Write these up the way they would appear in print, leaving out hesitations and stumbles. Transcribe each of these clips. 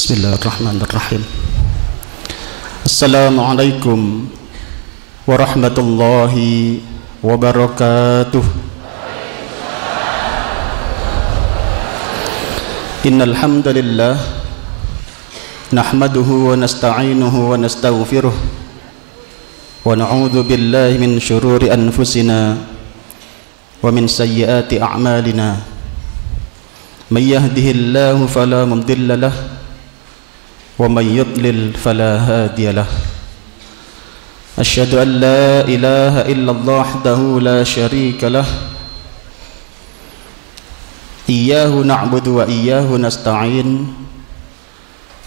Bismillahirrahmanirrahim. Assalamualaikum warahmatullahi wabarakatuh. Innal hamdalillah nahmaduhu wa nasta'inuhu wa nastaghfiruh wa na'udzu billahi min syururi anfusina wa min sayyiati a'malina. May yahdihillahu fala mudilla lahu wa may yudlil fala hadiya lahu. Asyhadu an la ilaha illallah wahdahu la syarika lah. Iyyahu na'budu wa iyyahu nasta'in.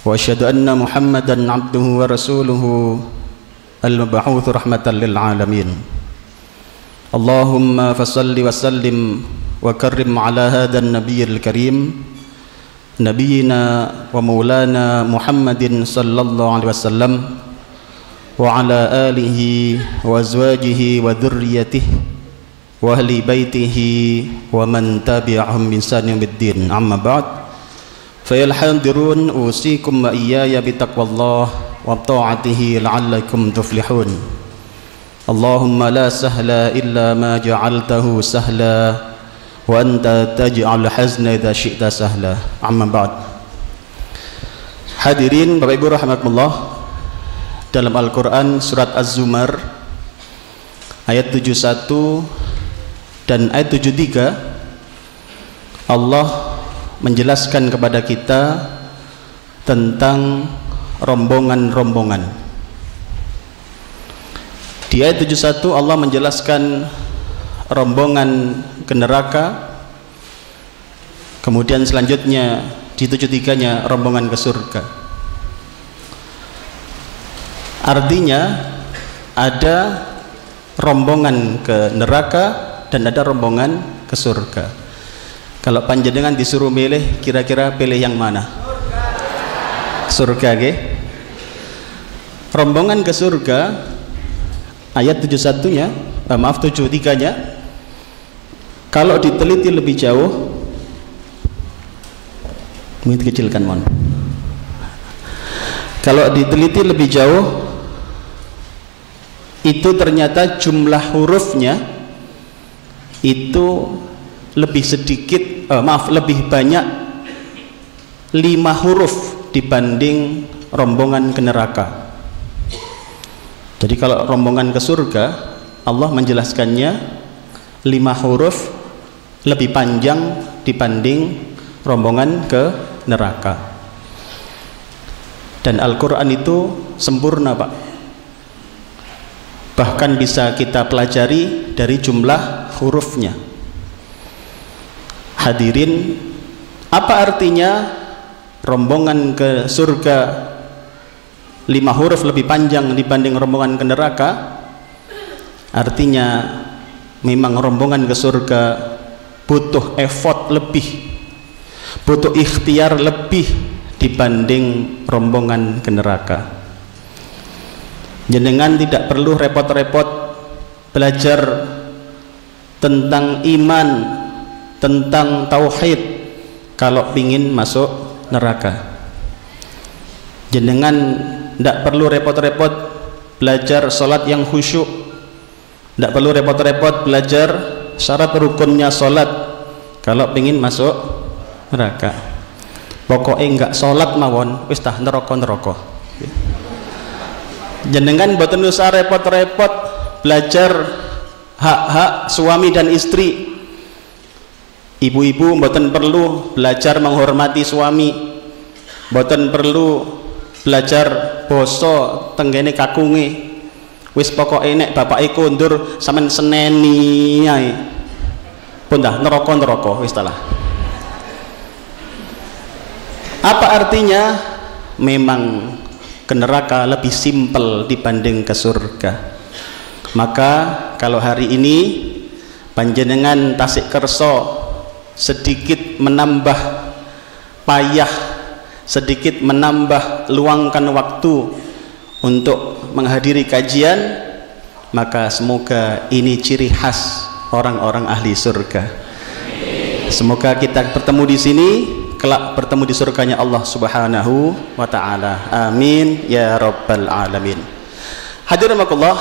Wa asyhadu anna Muhammadan 'abduhu wa rasuluhu al-mab'uts rahmatan lil alamin. Allahumma fashalli wa sallim wa karrim ala hadzal nabiyil karim nabiyina wa maulana Muhammadin sallallahu alaihi wasallam wa ala alihi wa azwajihi wa dhurriyyatihi wa ahli baitihi wa man tabi'ahum bi ihsan ila yaumid amma ba'd. Fa ya hadirun usikum wa iyaya bi taqwallah wa ta'atihi la'allakum tuflihun. Allahumma la sahla illa ma ja'altahu sahla wa anta taj'al hazna idza syi'ta sahla. Amma ba'd. Hadirin Bapak Ibu rahimakumullah, dalam Al-Qur'an surat Az-Zumar ayat 71 dan ayat 73 Allah menjelaskan kepada kita tentang rombongan-rombongan. Di ayat 71 Allah menjelaskan rombongan ke neraka, kemudian selanjutnya di 73-nya rombongan ke surga. Artinya ada rombongan ke neraka dan ada rombongan ke surga. Kalau panjenengan disuruh milih, kira-kira pilih yang mana? Surga, okay? Rombongan ke surga ayat 71-nya, 73-nya, kalau diteliti lebih jauh, mungkin kecilkan mon. Kalau diteliti lebih jauh, itu ternyata jumlah hurufnya itu lebih sedikit, lebih banyak 5 huruf dibanding rombongan ke neraka. Jadi kalau rombongan ke surga, Allah menjelaskannya 5 huruf lebih panjang dibanding rombongan ke neraka. Dan Al-Quran itu sempurna, Pak. Bahkan bisa kita pelajari dari jumlah hurufnya. Hadirin, apa artinya rombongan ke surga 5 huruf lebih panjang dibanding rombongan ke neraka? Artinya memang rombongan ke surga butuh effort lebih, butuh ikhtiar lebih dibanding rombongan ke neraka. Jenengan tidak perlu repot-repot belajar tentang iman, tentang tauhid kalau ingin masuk neraka. Jenengan tidak perlu repot-repot belajar sholat yang khusyuk, tidak perlu repot-repot belajar syarat rukunnya sholat kalau ingin masuk neraka. Pokoknya enggak sholat mawon wis tah neraka. Jenengan mboten usah repot-repot belajar hak-hak suami dan istri. Ibu-ibu mboten perlu belajar menghormati suami, mboten perlu belajar basa tenggene kakunge. Wis pokoke nek bapake kondur sampean seneni ae. Pun dah neraka wis talah. Apa artinya? Memang ke neraka lebih simpel dibanding ke surga. Maka kalau hari ini panjenengan tasik kerso sedikit menambah payah, sedikit menambah luangkan waktu untuk menghadiri kajian, maka semoga ini ciri khas orang-orang ahli surga. Semoga kita bertemu di sini kelak bertemu di surganya Allah Subhanahu wa taala. Amin ya rabbal alamin. Hadirin rahimakumullah,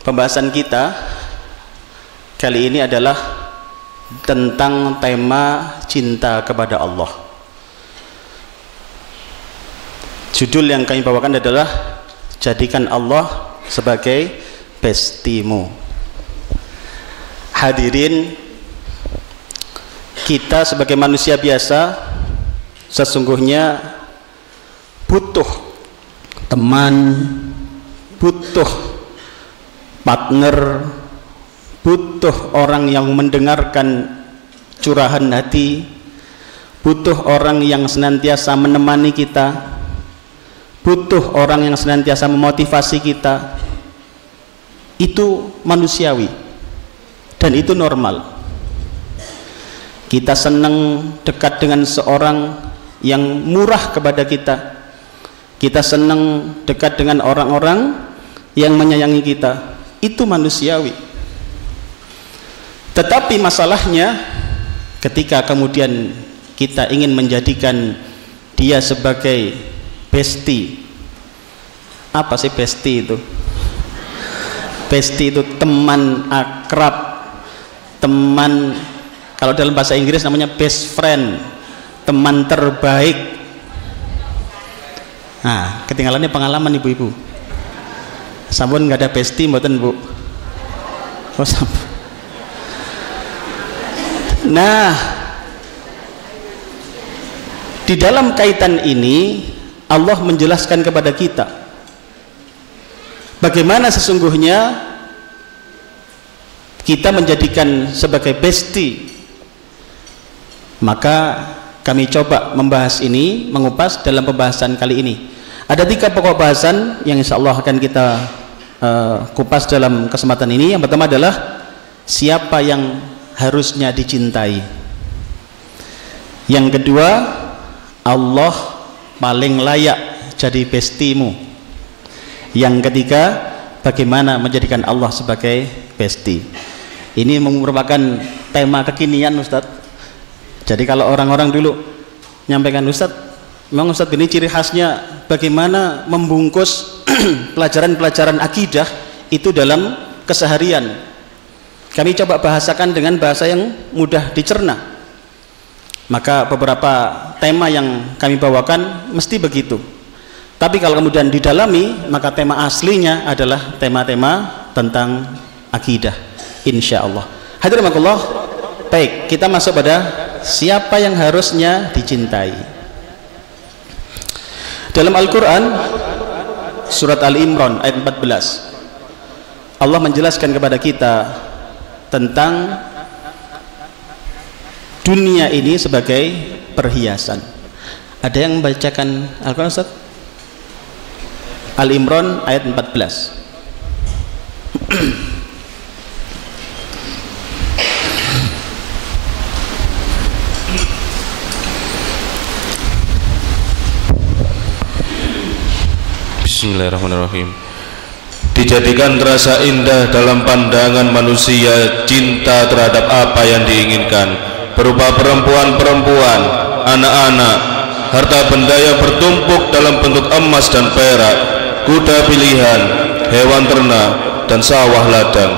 pembahasan kita kali ini adalah tentang tema cinta kepada Allah. Judul yang kami bawakan adalah jadikan Allah sebagai bestimu. Hadirin, kita sebagai manusia biasa sesungguhnya butuh teman, butuh partner, butuh orang yang mendengarkan curahan hati, butuh orang yang senantiasa menemani kita, butuh orang yang senantiasa memotivasi kita. Itu manusiawi dan itu normal. Kita senang dekat dengan seorang yang murah kepada kita. Kita senang dekat dengan orang-orang yang menyayangi kita. Itu manusiawi. Tetapi masalahnya ketika kemudian kita ingin menjadikan dia sebagai bestie. Apa sih bestie itu? Bestie itu teman akrab, teman, kalau dalam bahasa Inggris namanya best friend, teman terbaik. Nah, ketinggalannya pengalaman ibu-ibu. Sampun nggak ada bestie mboten, Bu? Oh, sampun. Nah, di dalam kaitan ini Allah menjelaskan kepada kita bagaimana sesungguhnya kita menjadikan sebagai bestie. Maka kami coba membahas ini, mengupas dalam pembahasan kali ini. Ada 3 pokok bahasan yang insya Allah akan kita kupas dalam kesempatan ini. Yang pertama adalah siapa yang harusnya dicintai. Yang kedua, Allah paling layak jadi bestimu. Yang ketiga, bagaimana menjadikan Allah sebagai bestie. Ini merupakan tema kekinian, Ustadz. Jadi kalau orang-orang dulu nyampaikan, Ustadz, memang Ustadz ini ciri khasnya bagaimana membungkus pelajaran-pelajaran akidah itu dalam keseharian. Kami coba bahasakan dengan bahasa yang mudah dicerna. Maka beberapa tema yang kami bawakan mesti begitu. Tapi kalau kemudian didalami, maka tema aslinya adalah tema-tema tentang akidah, insya Allah. Hadirin rahimakumullah. Baik, kita masuk pada siapa yang harusnya dicintai. Dalam Al-Quran, surat Al-Imran ayat 14, Allah menjelaskan kepada kita tentang dunia ini sebagai perhiasan. Ada yang membacakan Al-Quran, Ustaz? Al-Imran ayat 14. Bismillahirrahmanirrahim. Dijadikan terasa indah dalam pandangan manusia cinta terhadap apa yang diinginkan, berupa perempuan-perempuan, anak-anak, harta benda yang bertumpuk dalam bentuk emas dan perak, kuda pilihan, hewan ternak, dan sawah ladang.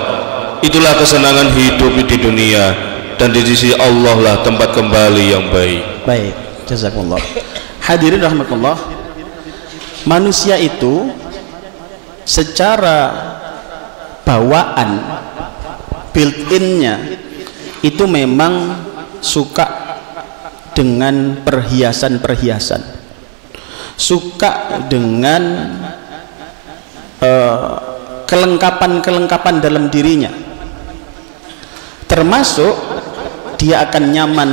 Itulah kesenangan hidup di dunia, dan di sisi Allah lah tempat kembali yang baik. Baik, jazakumullah. Hadirin rahmatullah, manusia itu secara bawaan, built-in-nya itu memang suka dengan perhiasan-perhiasan, suka dengan kelengkapan-kelengkapan dalam dirinya, termasuk dia akan nyaman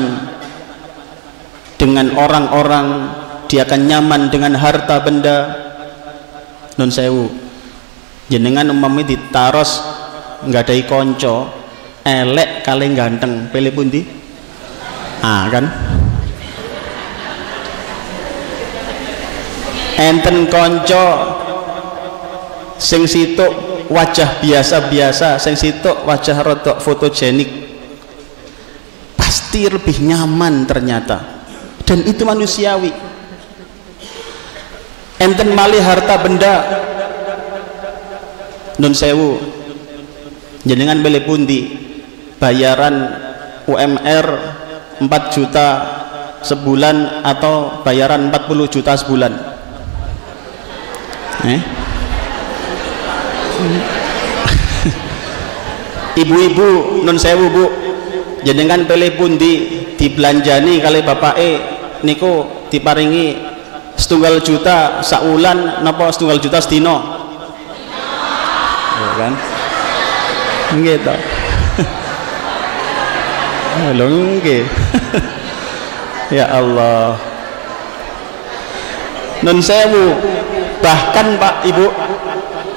dengan orang-orang, dia akan nyaman dengan harta benda. Nun sewu, jenengan umami ditaros nggak ada konco elek kali ganteng pilih pundi, kan enten konco sing situk wajah biasa-biasa, sing situk wajah rodok fotogenik, pasti lebih nyaman ternyata dan itu manusiawi. Enten malih harta benda nun sewu jenengan beli pundi bayaran UMR 4 juta sebulan atau bayaran 40 juta sebulan? Ibu-ibu nun sewu bu, jenengan pilih pundi dibelanjani kali bapake niku diparingi 1 juta saulan napa 1 juta sedina? Ya kan? Nggih to. Lho nggih. Ya Allah. Nun sewu, bahkan Pak Ibu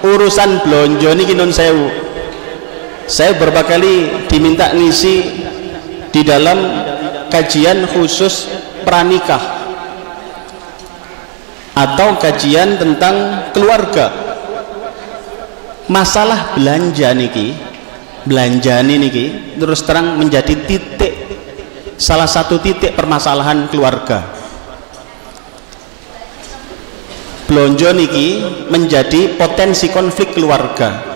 urusan blonjo niki nun sewu. Saya beberapa kali diminta ngisi di dalam kajian khusus pranikah atau kajian tentang keluarga. Masalah belanja niki terus terang menjadi salah satu titik permasalahan keluarga. Blonjo niki menjadi potensi konflik keluarga.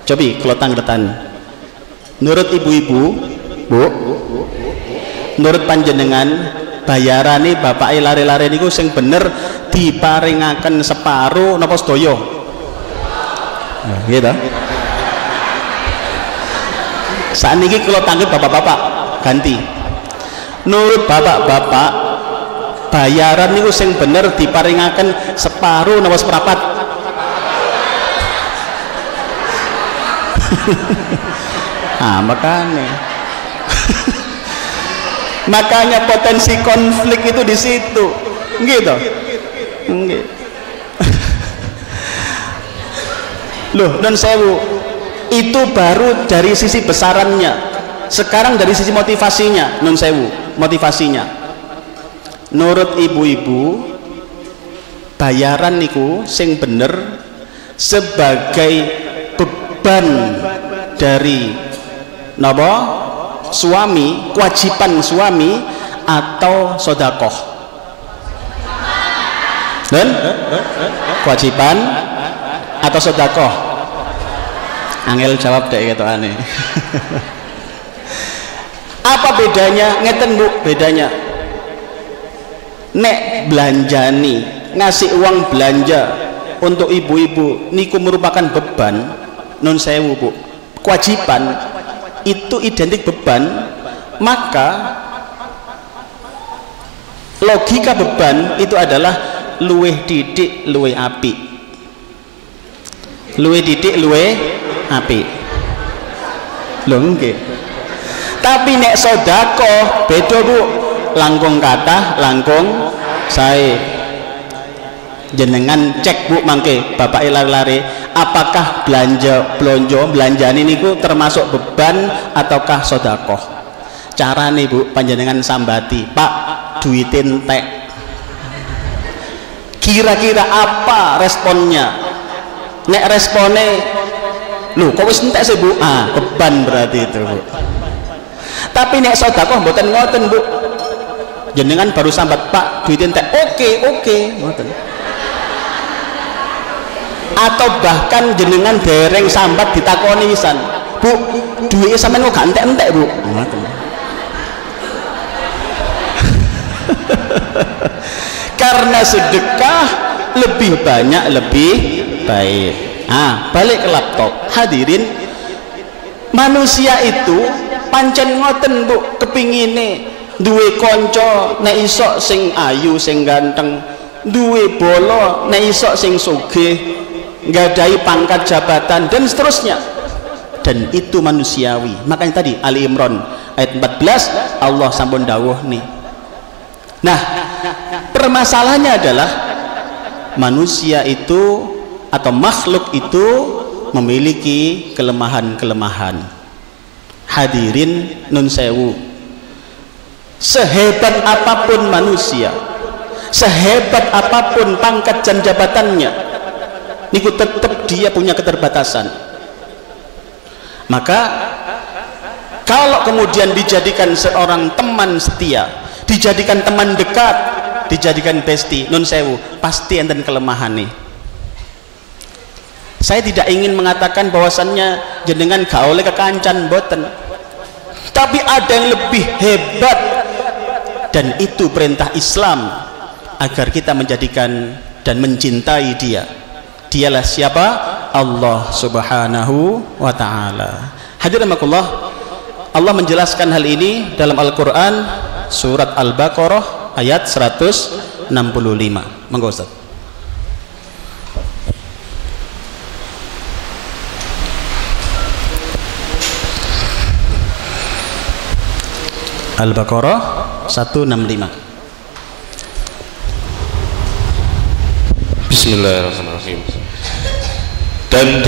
Cobi kalau tanggetan nurut ibu-ibu bu, nurut panjenengan bayarane bapak lare-lare niku sing bener diparingaken separuh napa sedaya? Nah, gitu. Saat ini kalau tanggap bapak-bapak ganti nurut bapak-bapak bayaran niku sing bener diparingaken separuh napa seprapat? makanya potensi konflik itu di situ, gitu. Loh, non sewu itu baru dari sisi besarannya. Sekarang dari sisi motivasinya, non sewu motivasinya. Nurut ibu-ibu bayaran niku sing bener sebagai beban dari napa suami, kewajiban suami atau sodakoh dan kewajiban atau sodakoh. Angel jawab deh gitu aneh. Apa bedanya? Ngeten bu, bedanya nek belanjani ngasih uang belanja untuk ibu-ibu niku merupakan beban. Non sewu bu, kewajiban itu identik beban, maka logika beban itu adalah luweh didik luweh api, luweh didik luweh api. Lho nggih. Tapi nek sedekah beda bu, langkung kathah langkung sae. Jenengan cek bu mangke bapak lari-lari apakah belanjani niku termasuk beban ataukah sodakoh. Cara nih bu panjenengan sambati, pak duitin tek, kira-kira apa responnya? Nek responnya lu kok wis entek sih bu, beban berarti itu bu. Tapi nek sodakoh mboten ngoten bu, jenengan baru sambat pak duitin tek, oke ngoten. Atau bahkan jenengan dereng sambat ditakoni wisan, bu duitnya sampean kok gak entek bu. Karena sedekah lebih banyak lebih baik. Balik ke laptop. Hadirin, manusia itu pancen ngoten bu, kepingine duwe konco nek iso sing ayu sing ganteng, duwe bolo nek iso sing sugih, nggadahi pangkat jabatan dan seterusnya, dan itu manusiawi. Makanya tadi Ali Imran ayat 14 Allah sampun dawuh nih. Nah, permasalahannya adalah manusia itu atau makhluk itu memiliki kelemahan-kelemahan. Hadirin nun sewu, sehebat apapun manusia, sehebat apapun pangkat dan jabatannya, niku tetap dia punya keterbatasan. Maka kalau kemudian dijadikan seorang teman setia, dijadikan teman dekat, dijadikan besti, nun sewu, pasti enten kelemahan nih. Saya tidak ingin mengatakan bahwasannya jenengan gak oleh kekancan, boten. Tapi ada yang lebih hebat, dan itu perintah Islam agar kita menjadikan dan mencintai dia. Dialah siapa? Allah Subhanahu wa Ta'ala. Hadirin rahimakumullah, Allah menjelaskan hal ini dalam Al-Quran surat Al-Baqarah ayat 165. Monggo Ustaz. Al-Baqarah 165. Bismillahirrahmanirrahim. Dan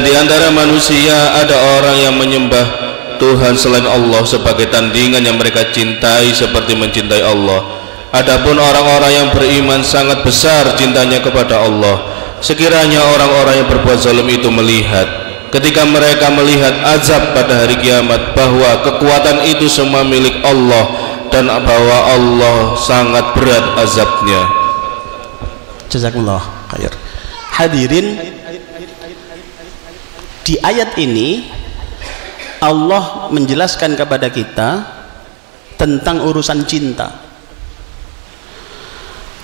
di antara manusia ada orang yang menyembah Tuhan selain Allah sebagai tandingan yang mereka cintai seperti mencintai Allah. Adapun orang-orang yang beriman sangat besar cintanya kepada Allah. Sekiranya orang-orang yang berbuat zalim itu melihat, ketika mereka melihat azab pada hari kiamat, bahwa kekuatan itu semua milik Allah dan bahwa Allah sangat berat azabnya. Jazakumullah khair. Hadirin, di ayat ini Allah menjelaskan kepada kita tentang urusan cinta.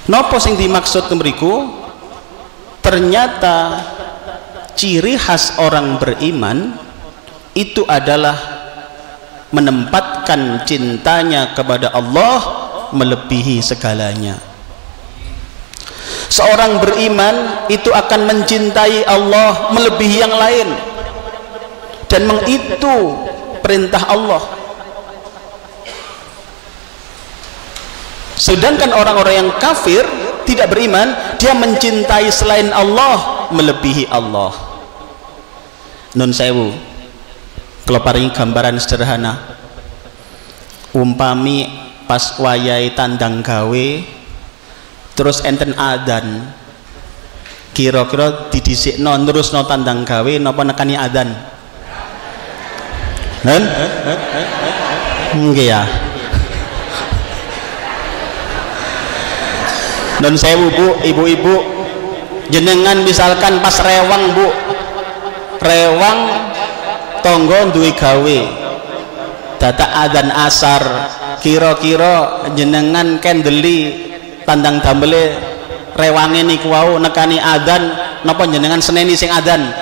Nopo sing dimaksud mriku? Ternyata ciri khas orang beriman itu adalah menempatkan cintanya kepada Allah melebihi segalanya. Seorang beriman itu akan mencintai Allah melebihi yang lain, dan itu perintah Allah. Sedangkan orang-orang yang kafir tidak beriman, dia mencintai selain Allah melebihi Allah. Nun sewu, kalau paring gambaran sederhana, umpami pas wayai tandang gawe terus enten adzan, kira-kira didisikno terus no tandang gawe napa nekani adzan? Nggih ya. Dan sewu Bu, ibu-ibu, jenengan misalkan pas rewang Bu, rewang tonggo duwe gawe dadak adzan asar, kira-kira jenengan kendeli tandang dambele rewange niku wau nekani adzan napa jenengan seneni sing adzan?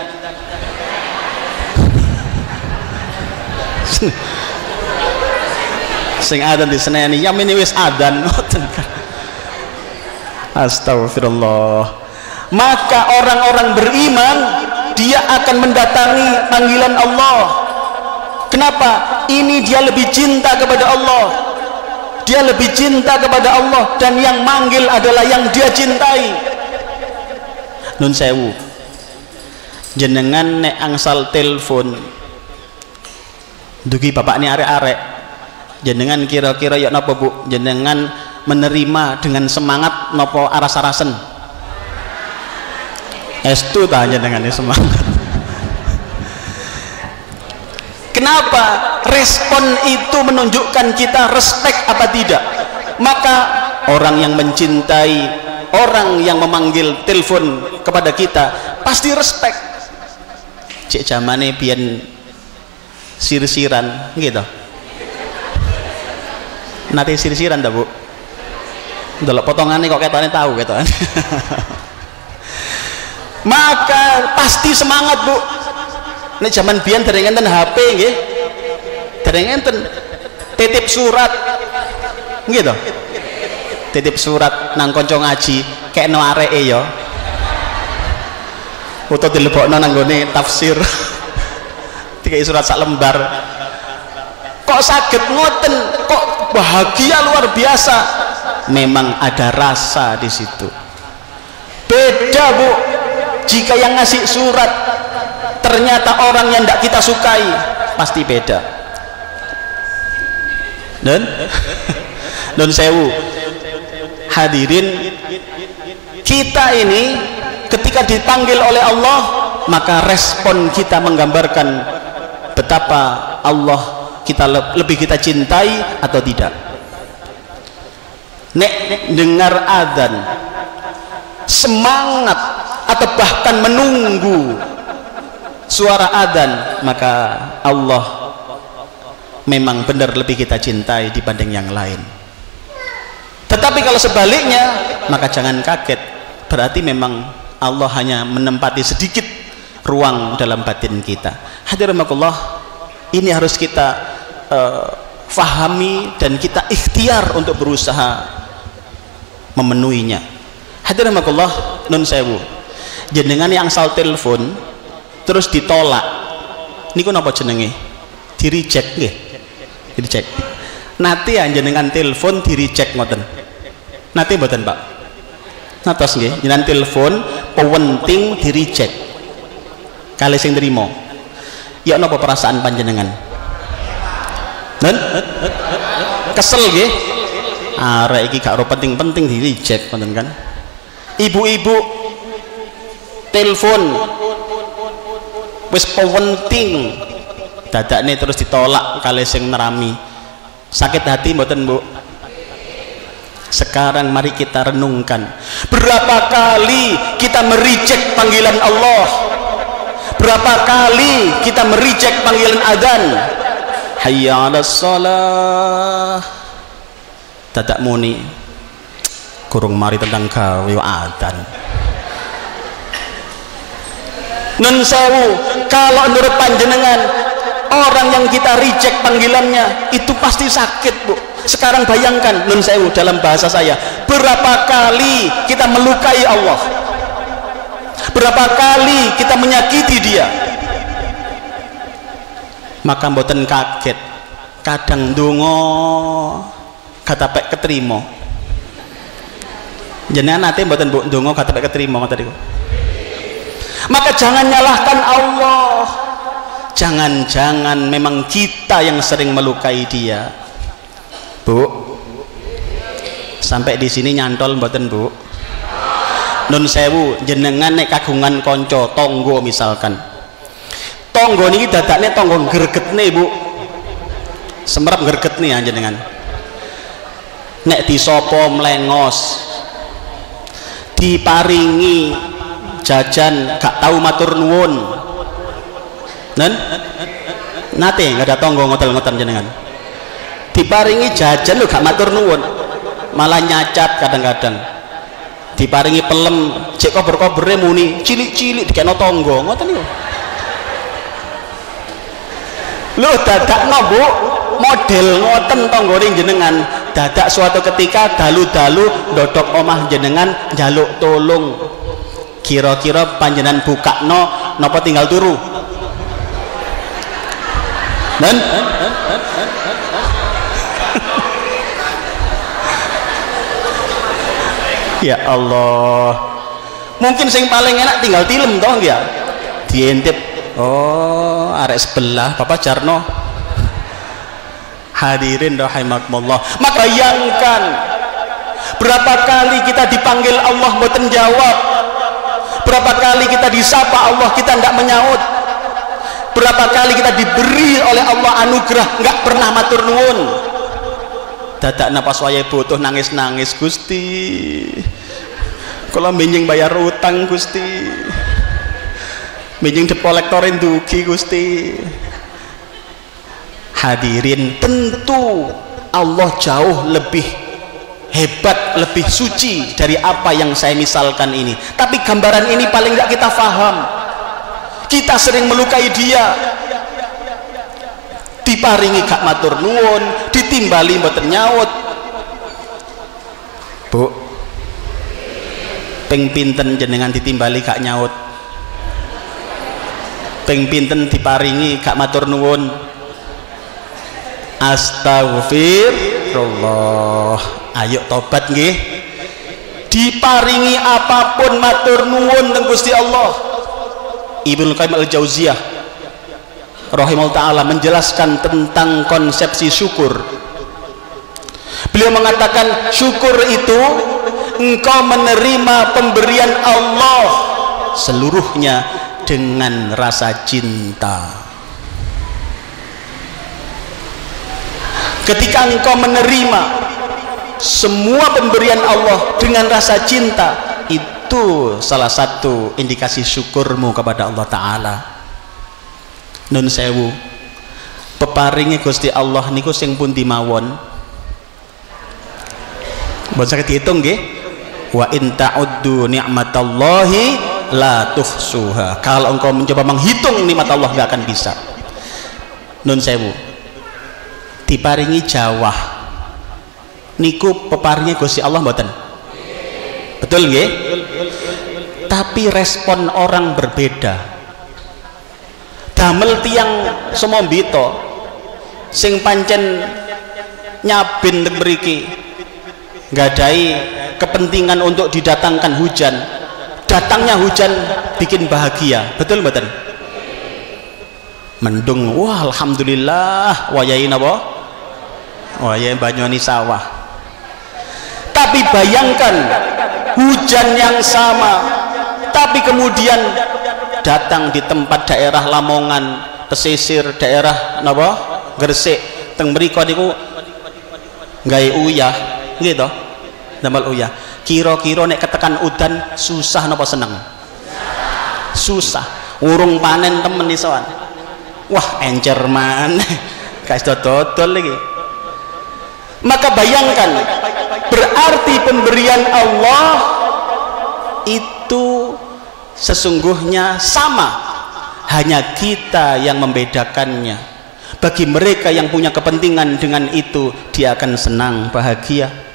Sing adzan diseneni, ya mini wis adzan ngoten kan. Astagfirullah. Maka orang-orang beriman dia akan mendatangi panggilan Allah. Kenapa? Ini dia lebih cinta kepada Allah. Dia lebih cinta kepada Allah, dan yang manggil adalah yang dia cintai. Nun sewu, jenengan nek angsal telepon dugi bapak ni arek-arek, jenengan kira-kira ya napa Bu? Jenengan menerima dengan semangat nopo aras-arasen? Estu tanya dengan semangat. Kenapa? Respon itu menunjukkan kita respect apa tidak. Maka orang yang mencintai, orang yang memanggil telepon kepada kita pasti respect. Cek zamane biyen sir-siran gitu. Nate sir-siran dah Bu? Delok potongannya kok ketane tahu gitu kan. Maka pasti semangat Bu. Nek zaman biyen dereng enten HP nggih. Dereng enten titip surat nggih to. Titip surat nang kanca ngaji, kekno areke ya. Utawa dilebokno nang nggone tafsir. Dikai surat sak lembar. Kok saged ngoten? Kok bahagia luar biasa? Memang ada rasa di situ. Beda Bu, jika yang ngasih surat ternyata orang yang tidak kita sukai, pasti beda. Dan sewu, hadirin, kita ini ketika dipanggil oleh Allah, maka respon kita menggambarkan betapa Allah lebih kita cintai atau tidak. Nek dengar adzan semangat atau bahkan menunggu suara adzan, maka Allah memang benar lebih kita cintai dibanding yang lain. Tetapi kalau sebaliknya, maka jangan kaget, berarti memang Allah hanya menempati sedikit ruang dalam batin kita. Hadirin rahimakumullah, ini harus kita fahami dan kita ikhtiar untuk berusaha memenuhinya. Hadirin rahimakumullah, nun sewu, jenengan yang asal telepon terus ditolak, niku napa jenenge? Di reject nggih. Di reject. Nate jenengan telepon di reject ngoten. Nate mboten, Pak? Natos nggih, jenengan telepon penting di reject. Kali sing nrimo. Ya napa perasaan panjenengan? Nen? Kesel nggih. Arek iki gak ora penting-penting di reject ngoten kan. Ibu-ibu telepon wis penting dadakne terus ditolak kali sing nerami. Sakit hati mboten, Bu? Sekarang mari kita renungkan, berapa kali kita mereject panggilan Allah, berapa kali kita mereject panggilan adzan, hayya 'alas shalah, dadak muni kurung mari tentang gawe adzan. Nun sewu, kalau menurut panjenengan orang yang kita reject panggilannya itu pasti sakit, Bu. Sekarang bayangkan, nun sewu, dalam bahasa saya, berapa kali kita melukai Allah, berapa kali kita menyakiti dia, maka mboten kaget kadang donga kata pek keterima. Jenengan nate mboten Bu donga kata pek keterima tadi. Maka jangan nyalahkan Allah, jangan-jangan memang kita yang sering melukai dia. Bu, sampai di sini nyantol mboten, Bu? Nun sewu, jenengan nek kagungan konco tonggo misalkan, tonggo niki dadakne tonggo gregetne, Bu, semerap gregetne jenengan. Nek disopo mlengos, diparingi jajan gak tahu matur nuwun, nen nate nggak ada tonggo ngotel-ngotel jenengan. Diparingi jajan lu gak matur nuwun, malah nyacat kadang-kadang. Diparingi pelem cek kober-kobere muni cilik-cilik dikeno tonggo ngoten niku. Lho dadakno, Bu, model ngoten tanggane jenengan. Dadak suatu ketika dalu-dalu ndodok omah jenengan njaluk tolong. Kira-kira panjenengan bukakno napa tinggal turu? Dan ya Allah, mungkin sing paling enak tinggal tilem toh ya, diintip. Oh, arek sebelah Bapak Jarno. Hadirin rahimakumullah. Maka bayangkan berapa kali kita dipanggil Allah mboten jawab, berapa kali kita disapa Allah kita tidak menyaut, berapa kali kita diberi oleh Allah anugerah nggak pernah matur nuwun. Dadak napas waya butuh nangis-nangis, Gusti kalau benjing bayar utang, Gusti benjing depolektorin dugi, Gusti. Hadirin, tentu Allah jauh lebih hebat, lebih suci dari apa yang saya misalkan ini. Tapi gambaran ini paling nggak kita paham. Kita sering melukai dia, diparingi gak matur nuwun, ditimbali mboten nyaut. Bu, ping pinten jenengan ditimbali gak nyaut? Ping pinten diparingi gak matur nuwun? Astagfirullah. Ayo tobat nggih. Diparingi apapun matur nuwun teng Gusti Allah. Ibnu Qayyim al-Jauziyah rahimahullah ta'ala menjelaskan tentang konsepsi syukur. Beliau mengatakan syukur itu engkau menerima pemberian Allah seluruhnya dengan rasa cinta. Ketika engkau menerima semua pemberian Allah dengan rasa cinta, itu salah satu indikasi syukurmu kepada Allah Ta'ala. Nun sewu, peparingi Gusti Allah niku sing pundi mawon mbok saged diitung nggih. Wa in ta'uddu ni'matallahi la tuhsuha. Kalau engkau mencoba menghitung nikmat Allah nggak akan bisa. Nun sewu, diparingi jawah niku peparingi Gusti Allah mboten? Betul nggih? Tapi respon orang berbeda. Damel tiang semombito sing pancen nyabin teng mriki nggadahi kepentingan untuk didatangkan hujan. Datangnya hujan bikin bahagia, betul mboten? Mendung, wah alhamdulillah wayahe napa? Wayahe banyoni sawah. Tapi bayangkan hujan yang sama, tapi kemudian datang di tempat daerah Lamongan, pesisir daerah napa? Gresik, teng mriku niku gawe uyah, nggih to? Damel uyah. Kira-kira nek ketekan udan susah napa seneng? Susah. Urung panen temen isoan. Wah, encer maneh. Gak dodol iki. Maka bayangkan, berarti pemberian Allah itu sesungguhnya sama, hanya kita yang membedakannya. Bagi mereka yang punya kepentingan dengan itu, dia akan senang, bahagia.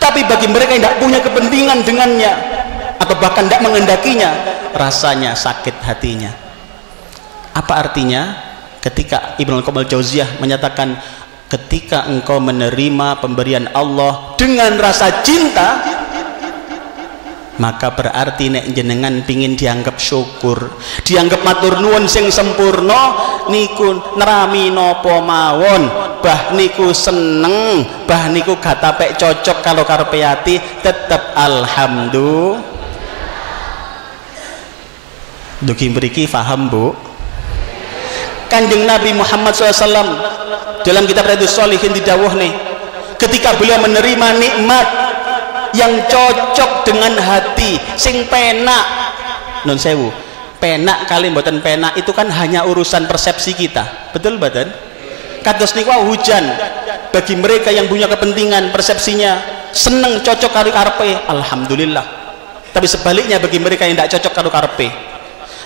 Tapi bagi mereka yang tidak punya kepentingan dengannya, atau bahkan tidak mengendakinya, rasanya sakit hatinya. Apa artinya? Ketika Ibnu Qayyim al-Jauziyah menyatakan, ketika engkau menerima pemberian Allah dengan rasa cinta, maka berarti nek jenengan pingin dianggap syukur, dianggap matur nuwun sing sempurna, niku nerami napa mawon, bah niku seneng, bah niku gak tapek cocok kalau karepe ati, tetep alhamdulillah. Dugi mriki paham, Bu? Kanjeng Nabi Muhammad SAW dalam kitab Riyadhus Shalihin didhawuh nih, ketika beliau menerima nikmat yang cocok dengan hati, sing penak, nun sewu, penak kali mboten penak itu kan hanya urusan persepsi kita, betul mboten? Kados niku hujan, bagi mereka yang punya kepentingan persepsinya seneng cocok karo karepe, alhamdulillah. Tapi sebaliknya bagi mereka yang tidak cocok karo karepe,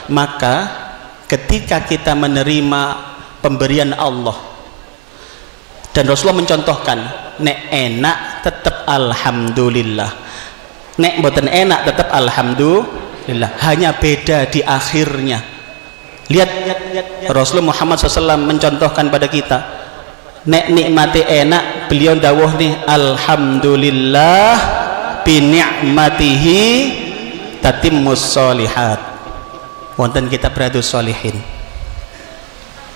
maka ketika kita menerima pemberian Allah, dan Rasulullah mencontohkan, nek enak tetap alhamdulillah, nek mboten enak tetap alhamdulillah, hanya beda di akhirnya. Lihat Rasulullah Muhammad SAW mencontohkan pada kita, nek nikmati enak, beliau dawuh nih, alhamdulillah bi ni'matihi tatimmus sholihat. Wonten kitab Riyadhus Shalihin.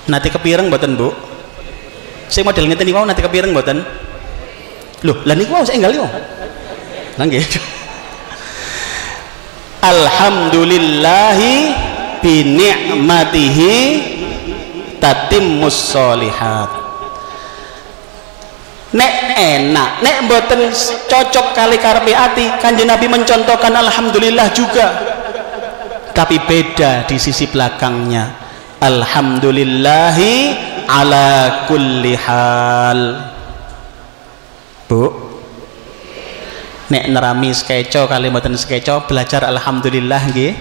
Nanti kepireng mboten, Bu? Sing model ngeten niku nanti kepireng mboten? Loh, lah niku wau sing enggal yo. Lah nggih. Alhamdulillahi bi ni'matihi tatimmus sholihat. Nek enak, nek mboten cocok kali karepe ati, Kanjeng Nabi mencontohkan alhamdulillah juga. Tapi beda di sisi belakangnya, alhamdulillahi ala kulli hal. Bu, nek nerami skeco kali mboten skeco, belajar alhamdulillah nggih.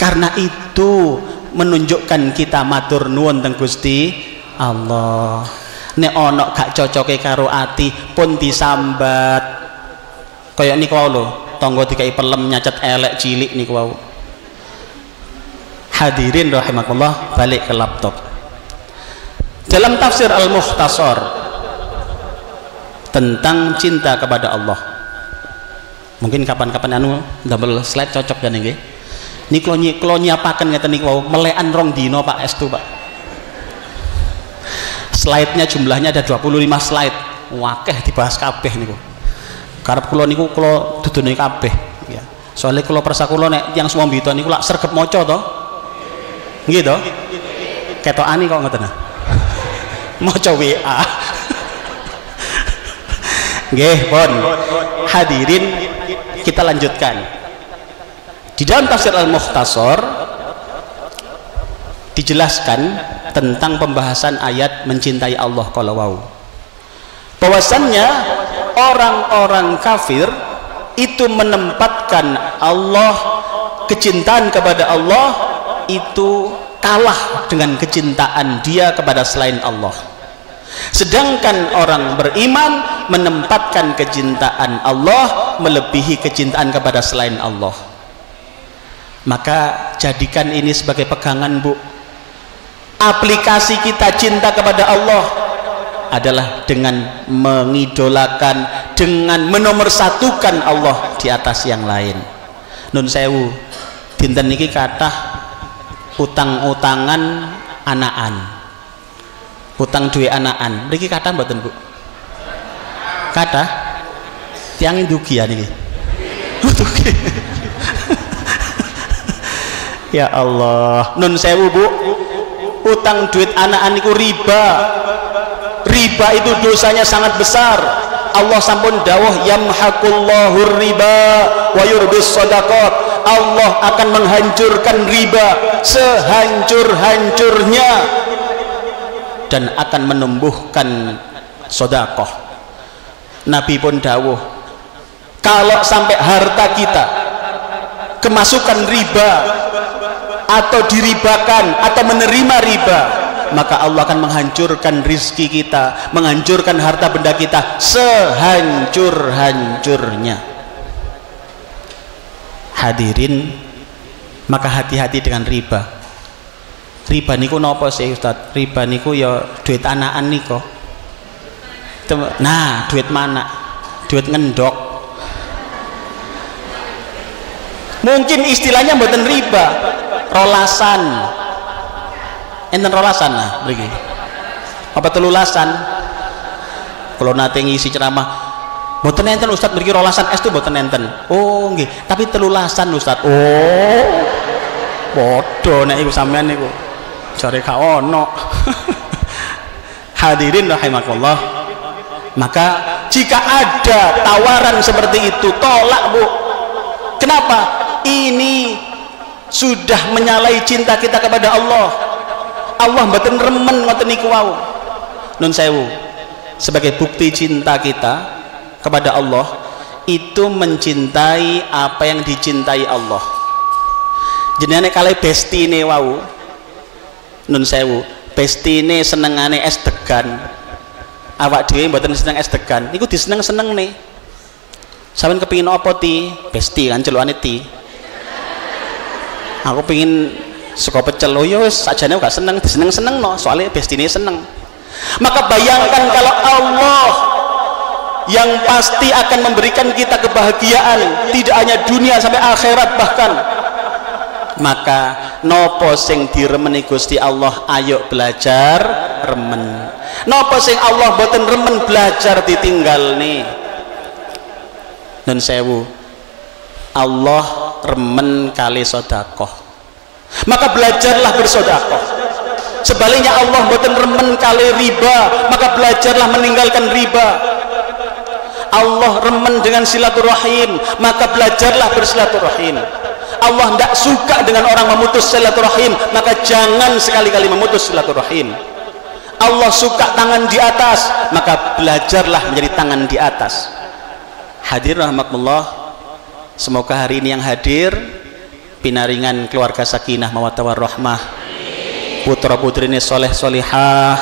Karena itu menunjukkan kita matur nuwun teng Gusti Allah. Nek ana gak cocoke karo ati pun disambat. Kaya niku wae lho, tangga dikai pelem nyacet elek cilik niku wae. Hadirin rahimakumullah, balik ke laptop. Dalam tafsir Al-Mukhtasar tentang cinta kepada Allah, mungkin kapan-kapan anu double slide cocok kan nggih. Niki kula nyiapaken ngeten niku wau melekan rong dina Pak Estu, Pak. Slide-nya jumlahnya ada 25 slide. Wakeh dibahas kabeh niku. Karep kula niku kula dudune kabeh ya. Soale kula persa kula nek tiyang Sumbita niku lak sregep maca to. Nggih to? Ketokane kok ngoten. Maca WA. Nggih, pun. Hadirin, kita lanjutkan. Di dalam tafsir Al-Mukhtasar dijelaskan tentang pembahasan ayat mencintai Allah kalau wau. Bahwasannya orang-orang kafir itu menempatkan Allah, kecintaan kepada Allah itu kalah dengan kecintaan dia kepada selain Allah. Sedangkan orang beriman menempatkan kecintaan Allah melebihi kecintaan kepada selain Allah. Maka jadikan ini sebagai pegangan, Bu. Aplikasi kita cinta kepada Allah adalah dengan mengidolakan, dengan menomorsatukan Allah di atas yang lain. Nun sewu, dinten niki kathah utang-utangan anaan, utang duwe anaan. Mriki kathah mboten, Bu? Kathah. Tiang ndugi ya niki. Ndugi. Ya Allah, nun sewu, Bu. Utang duit anaan niku riba. Riba itu dosanya sangat besar. Allah sampun dawuh yamhaqullahu riba wa yurbis shadaqat. Allah akan menghancurkan riba sehancur-hancurnya dan akan menumbuhkan sedekah. Nabi pun dawuh, kalau sampai harta kita kemasukan riba atau diribakan atau menerima riba, maka Allah akan menghancurkan rizki kita, menghancurkan harta benda kita sehancur-hancurnya. Hadirin, maka hati-hati dengan riba. Riba niku napa sih Ustaz? Riba niku ya duit anaan niku. Nah, duit mana? Duit ngendok. Mungkin istilahnya mboten riba, rolasan. Enten rolasan lah mriki. Apa telulasan? Kalau nate ngisi ceramah, mboten enten Ustaz mriki rolasan es tuh mboten enten. Oh nggih, tapi telulasan Ustaz. Oh. Bodoh nek iku sampean niku. Jare gak ono. Hadirin rahimakumullah. Maka jika ada tawaran seperti itu, tolak, Bu. Kenapa? Ini sudah menyalahi cinta kita kepada Allah. Allah mboten remen ngoten niku wau. Nun sewu, sebagai bukti cinta kita kepada Allah itu mencintai apa yang dicintai Allah. Jenenge kalih bestine wau. Nun sewu, bestine senengane es degan. Awak dhewe mboten seneng es degan. Niku diseneng-senengne. Sampeyan kepengin apa ti? Besti kan celukane ti. Aku pengin suka pecel, oh ya sajane gak seneng, diseneng-seneng no, soalnya bestine seneng. Maka bayangkan kalau Allah yang pasti akan memberikan kita kebahagiaan, tidak hanya dunia sampai akhirat bahkan. Maka nopo sing diremeni Gusti Allah, ayo belajar remen. Nopo sing Allah boten remen, belajar ditinggal nih. Dan sewu, Allah remen kali sedekah, maka belajarlah bersedekah. Sebaliknya Allah mboten remen kali riba, maka belajarlah meninggalkan riba. Allah remen dengan silaturahim, maka belajarlah bersilaturahim. Allah tidak suka dengan orang memutus silaturahim, maka jangan sekali-kali memutus silaturahim. Allah suka tangan di atas, maka belajarlah menjadi tangan di atas. Hadir rahmatullah. Semoga hari ini yang hadir pinaringan keluarga sakinah mawaddah warahmah, putra putrine soleh solihah,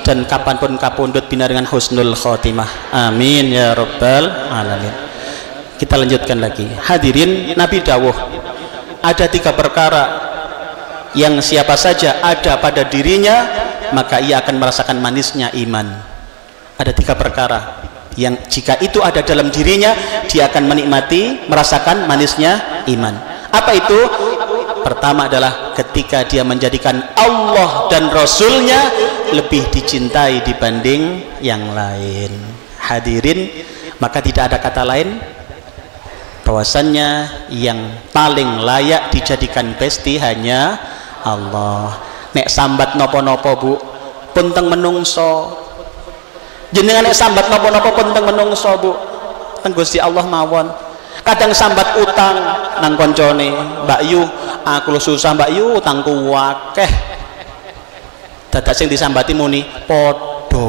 dan kapanpun kapundhut pinaringan husnul khotimah. Amin ya rabbal alamin. Kita lanjutkan lagi. Hadirin, Nabi dawuh ada 3 perkara yang siapa saja ada pada dirinya maka ia akan merasakan manisnya iman. Ada 3 perkara yang jika itu ada dalam dirinya, dia akan menikmati, merasakan manisnya iman. Apa itu? Pertama adalah ketika dia menjadikan Allah dan Rasulnya lebih dicintai dibanding yang lain. Hadirin, maka tidak ada kata lain bahwasannya yang paling layak dijadikan besti hanya Allah. Nek sambat nopo-nopo, Bu, punteng menungso Jenengan nek sambat napa-napa pun teng menungso Bu, teng Gusti Allah mawon. Kadang sambat utang nang koncone, Mbak Yu, aku lu susah Mbak Yu, utangku akeh. Dadak sing disambati muni padha.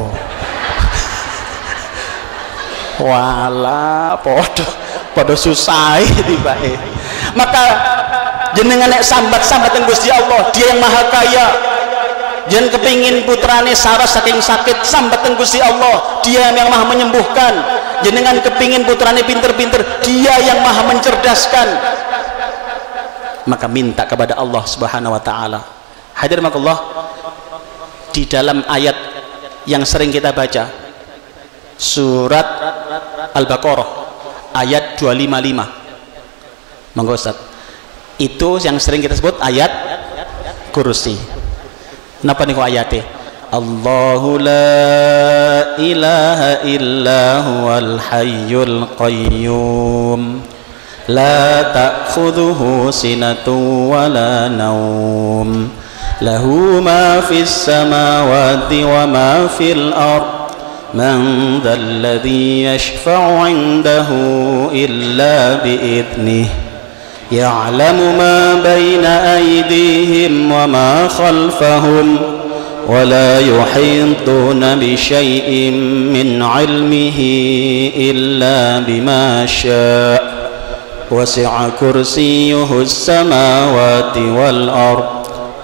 Wala padha susah tibake. Maka jenengan nek sambat-sambat teng Gusti Allah, Dia yang Maha Kaya. Jangan kepingin putrane saras saking sakit, sambat teng Gusti Allah, Dia yang Maha menyembuhkan. Jenengan kepingin putrane pinter-pinter, Dia yang Maha mencerdaskan. Maka minta kepada Allah Subhanahu wa taala. Hadirin makallah, di dalam ayat yang sering kita baca, surat Al-Baqarah ayat 255. Monggo Ustaz. Itu yang sering kita sebut ayat kursi. Napa niku ayate? Allahu la ilaha illa huwal hayyul qayyum la ta'khudhuhu sinatun wa la naum lahu ma fis samawati wa ma fil ard man dhal ladzi yashfa'u 'indahu illa bi idnihi يعلم ما بين أيديهم وما خلفهم ولا يحيطون بشيء من علمه إلا بما شاء وسع كرسيه السماوات والأرض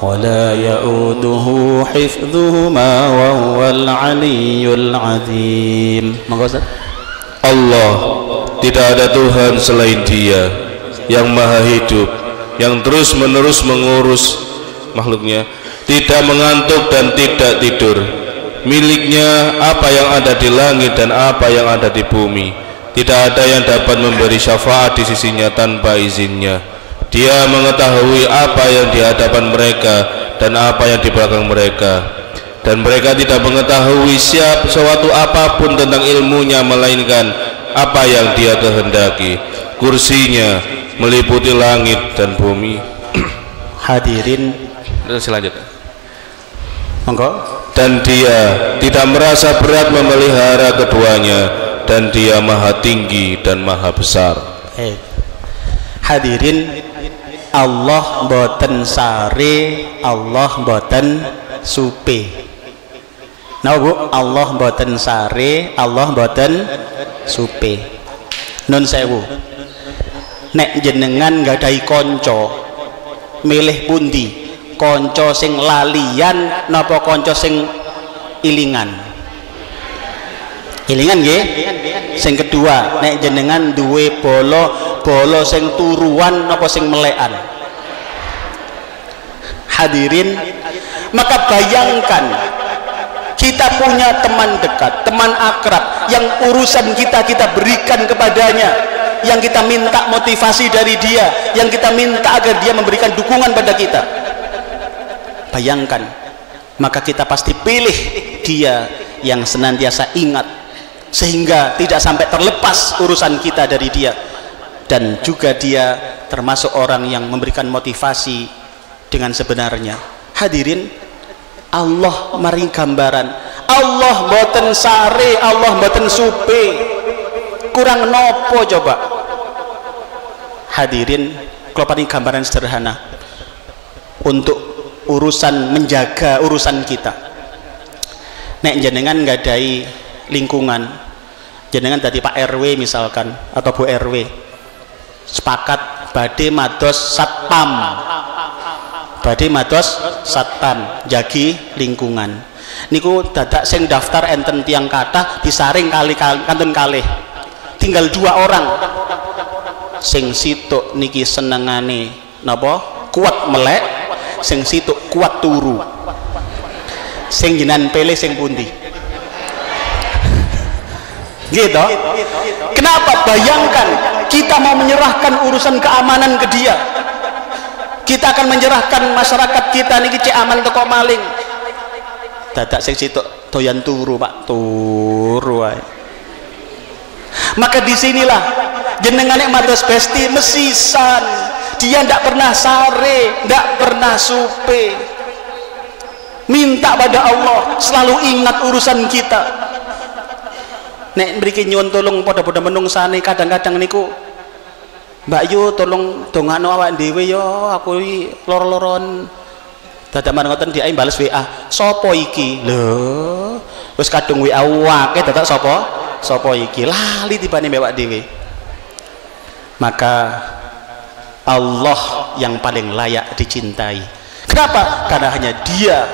ولا يؤوده حفظهما وهو العلي العظيم. Allah, tidak ada Tuhan selain Dia yang maha hidup, yang terus menerus mengurus makhluknya, tidak mengantuk dan tidak tidur. Miliknya apa yang ada di langit dan apa yang ada di bumi. Tidak ada yang dapat memberi syafaat di sisinya tanpa izinnya. Dia mengetahui apa yang di hadapan mereka dan apa yang di belakang mereka, dan mereka tidak mengetahui sesuatu apapun tentang ilmunya melainkan apa yang Dia kehendaki. Kursinya meliputi langit dan bumi. Hadirin, selanjutnya. monggo. Dan Dia tidak merasa berat memelihara keduanya, dan Dia maha tinggi dan maha besar. Hadirin, Allah boten sare, Allah boten supe. Nah Bu, Allah boten sare, Allah boten supe. Nun sewu, nek jenengan nggadahi konco, milih pundi? Konco sing lalian napa konco sing ilingan? Ilingan nggih. Sing kedua, nek jenengan duwe bolo sing turuan napa sing melekan? Hadirin, maka bayangkan kita punya teman dekat, teman akrab yang urusan kita berikan kepadanya, yang kita minta motivasi dari dia, yang kita minta agar dia memberikan dukungan pada kita. Bayangkan, maka kita pasti pilih dia yang senantiasa ingat, sehingga tidak sampai terlepas urusan kita dari dia. Dan juga dia termasuk orang yang memberikan motivasi dengan sebenarnya. Hadirin, Allah mari gambaran, Allah boten sare, Allah boten supe, kurang nopo coba. Hadirin, kalau paling gambaran sederhana untuk urusan menjaga urusan kita. Nek jenengan nggadahi lingkungan, jenengan tadi Pak RW misalkan atau Bu RW sepakat badhe mados satpam, jagi lingkungan. Niku dadak sing daftar enten tiang kathah disaring kanten kalih, tinggal 2 orang. Sing situk niki senengane napa kuat melek, sing situk kuat turu. Sing jenengan pilih sing pundi? Gitu. Kenapa? Bayangkan kita mau menyerahkan urusan keamanan ke dia. Kita akan menyerahkan masyarakat kita niki cek aman teko maling. Dadak sing situk doyan turu, Pak, turu wae. Maka disinilah jenengan nek mados besti mesisan, dia ndak pernah sare, ndak pernah supe. Minta pada Allah, selalu ingat urusan kita. nek mriki nyuwun tolong padha-padha menungsane kadang-kadang niku Mbak Yu tolong dongano awak dhewe ya aku iki loro-loron dadak marang ngoten dia bales WA sapa iki lho wis kadung WA akeh dadak sapa iki lali tibane mbek dhewe. Maka Allah yang paling layak dicintai. Kenapa? Karena hanya dia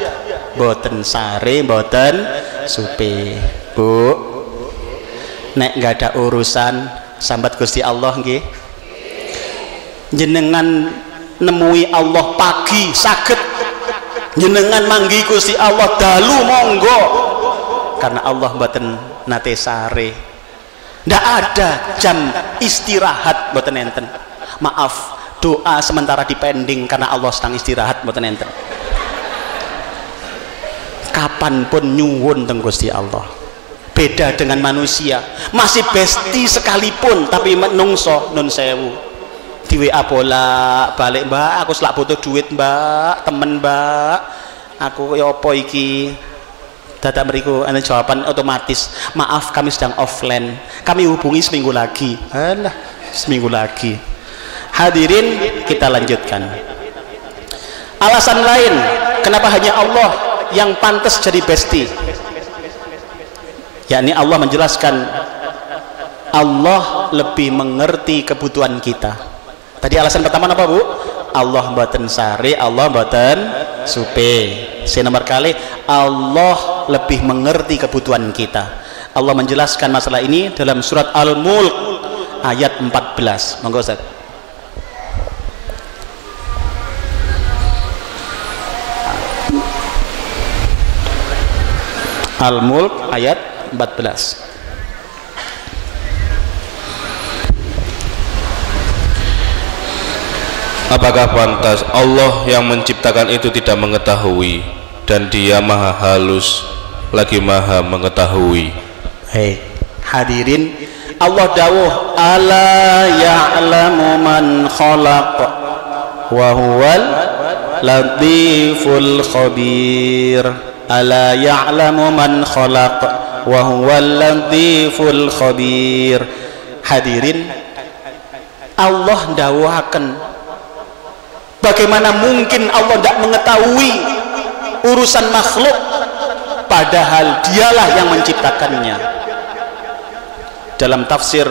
boten sare boten supe. Bu, nek nggak ada urusan sambat Gusti Allah nggih. Jenengan nemui Allah pagi saged, jenengan manggi Gusti Allah dalu monggo. Karena Allah boten nate sare. Ndak ada jam istirahat boten enten. Maaf, doa sementara dipending karena Allah sedang istirahat boten enten. Kapanpun nyuwun teng Gusti Allah. Beda dengan manusia, masih besti sekalipun tapi menungso nun sewu di WA bolak balik, Mbak aku selak butuh duit Mbak, temen Mbak aku ya apa iki, dadak mriku ana jawaban otomatis, maaf kami sedang offline, kami hubungi seminggu lagi. Alah, seminggu lagi. Hadirin, kita lanjutkan. Alasan lain kenapa hanya Allah yang pantas jadi besti, yakni Allah menjelaskan Allah lebih mengerti kebutuhan kita. Tadi alasan pertama apa Bu? Allah mboten sare, Allah mboten supe. Nomor kali Allah lebih mengerti kebutuhan kita. Allah menjelaskan masalah ini dalam surat Al-Mulk ayat 14. Monggo Ustaz. Al-Mulk ayat 14. Apakah pantas Allah yang menciptakan itu tidak mengetahui, dan Dia maha halus lagi maha mengetahui. Hei hadirin, Allah dawuh ala ya'lamu man khalaq wa huwal latiful khabir. Ala ya'lamu man khalaq wa huwal latiful khabir. Hadirin, Allah dawuhaken, bagaimana mungkin Allah tidak mengetahui urusan makhluk padahal dialah yang menciptakannya. Dalam tafsir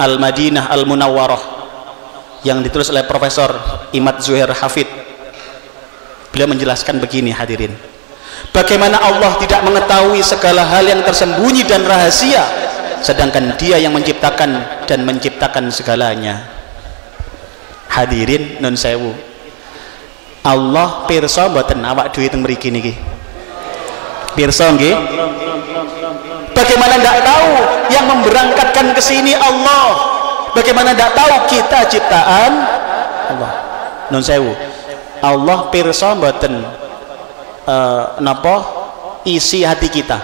Al-Madinah Al-Munawwarah yang ditulis oleh Profesor Imad Zuhair Hafid, beliau menjelaskan begini hadirin, bagaimana Allah tidak mengetahui segala hal yang tersembunyi dan rahasia sedangkan Dia yang menciptakan dan menciptakan segalanya. Hadirin nun sewu, Allah pirsa mboten awak dhewe teng mriki niki? Pirsa nggih? Bagaimana ndak tahu yang memberangkatkan ke sini Allah? Bagaimana ndak tahu kita ciptaan Allah? Nun sewu, Allah pirsa mboten napa isi hati kita?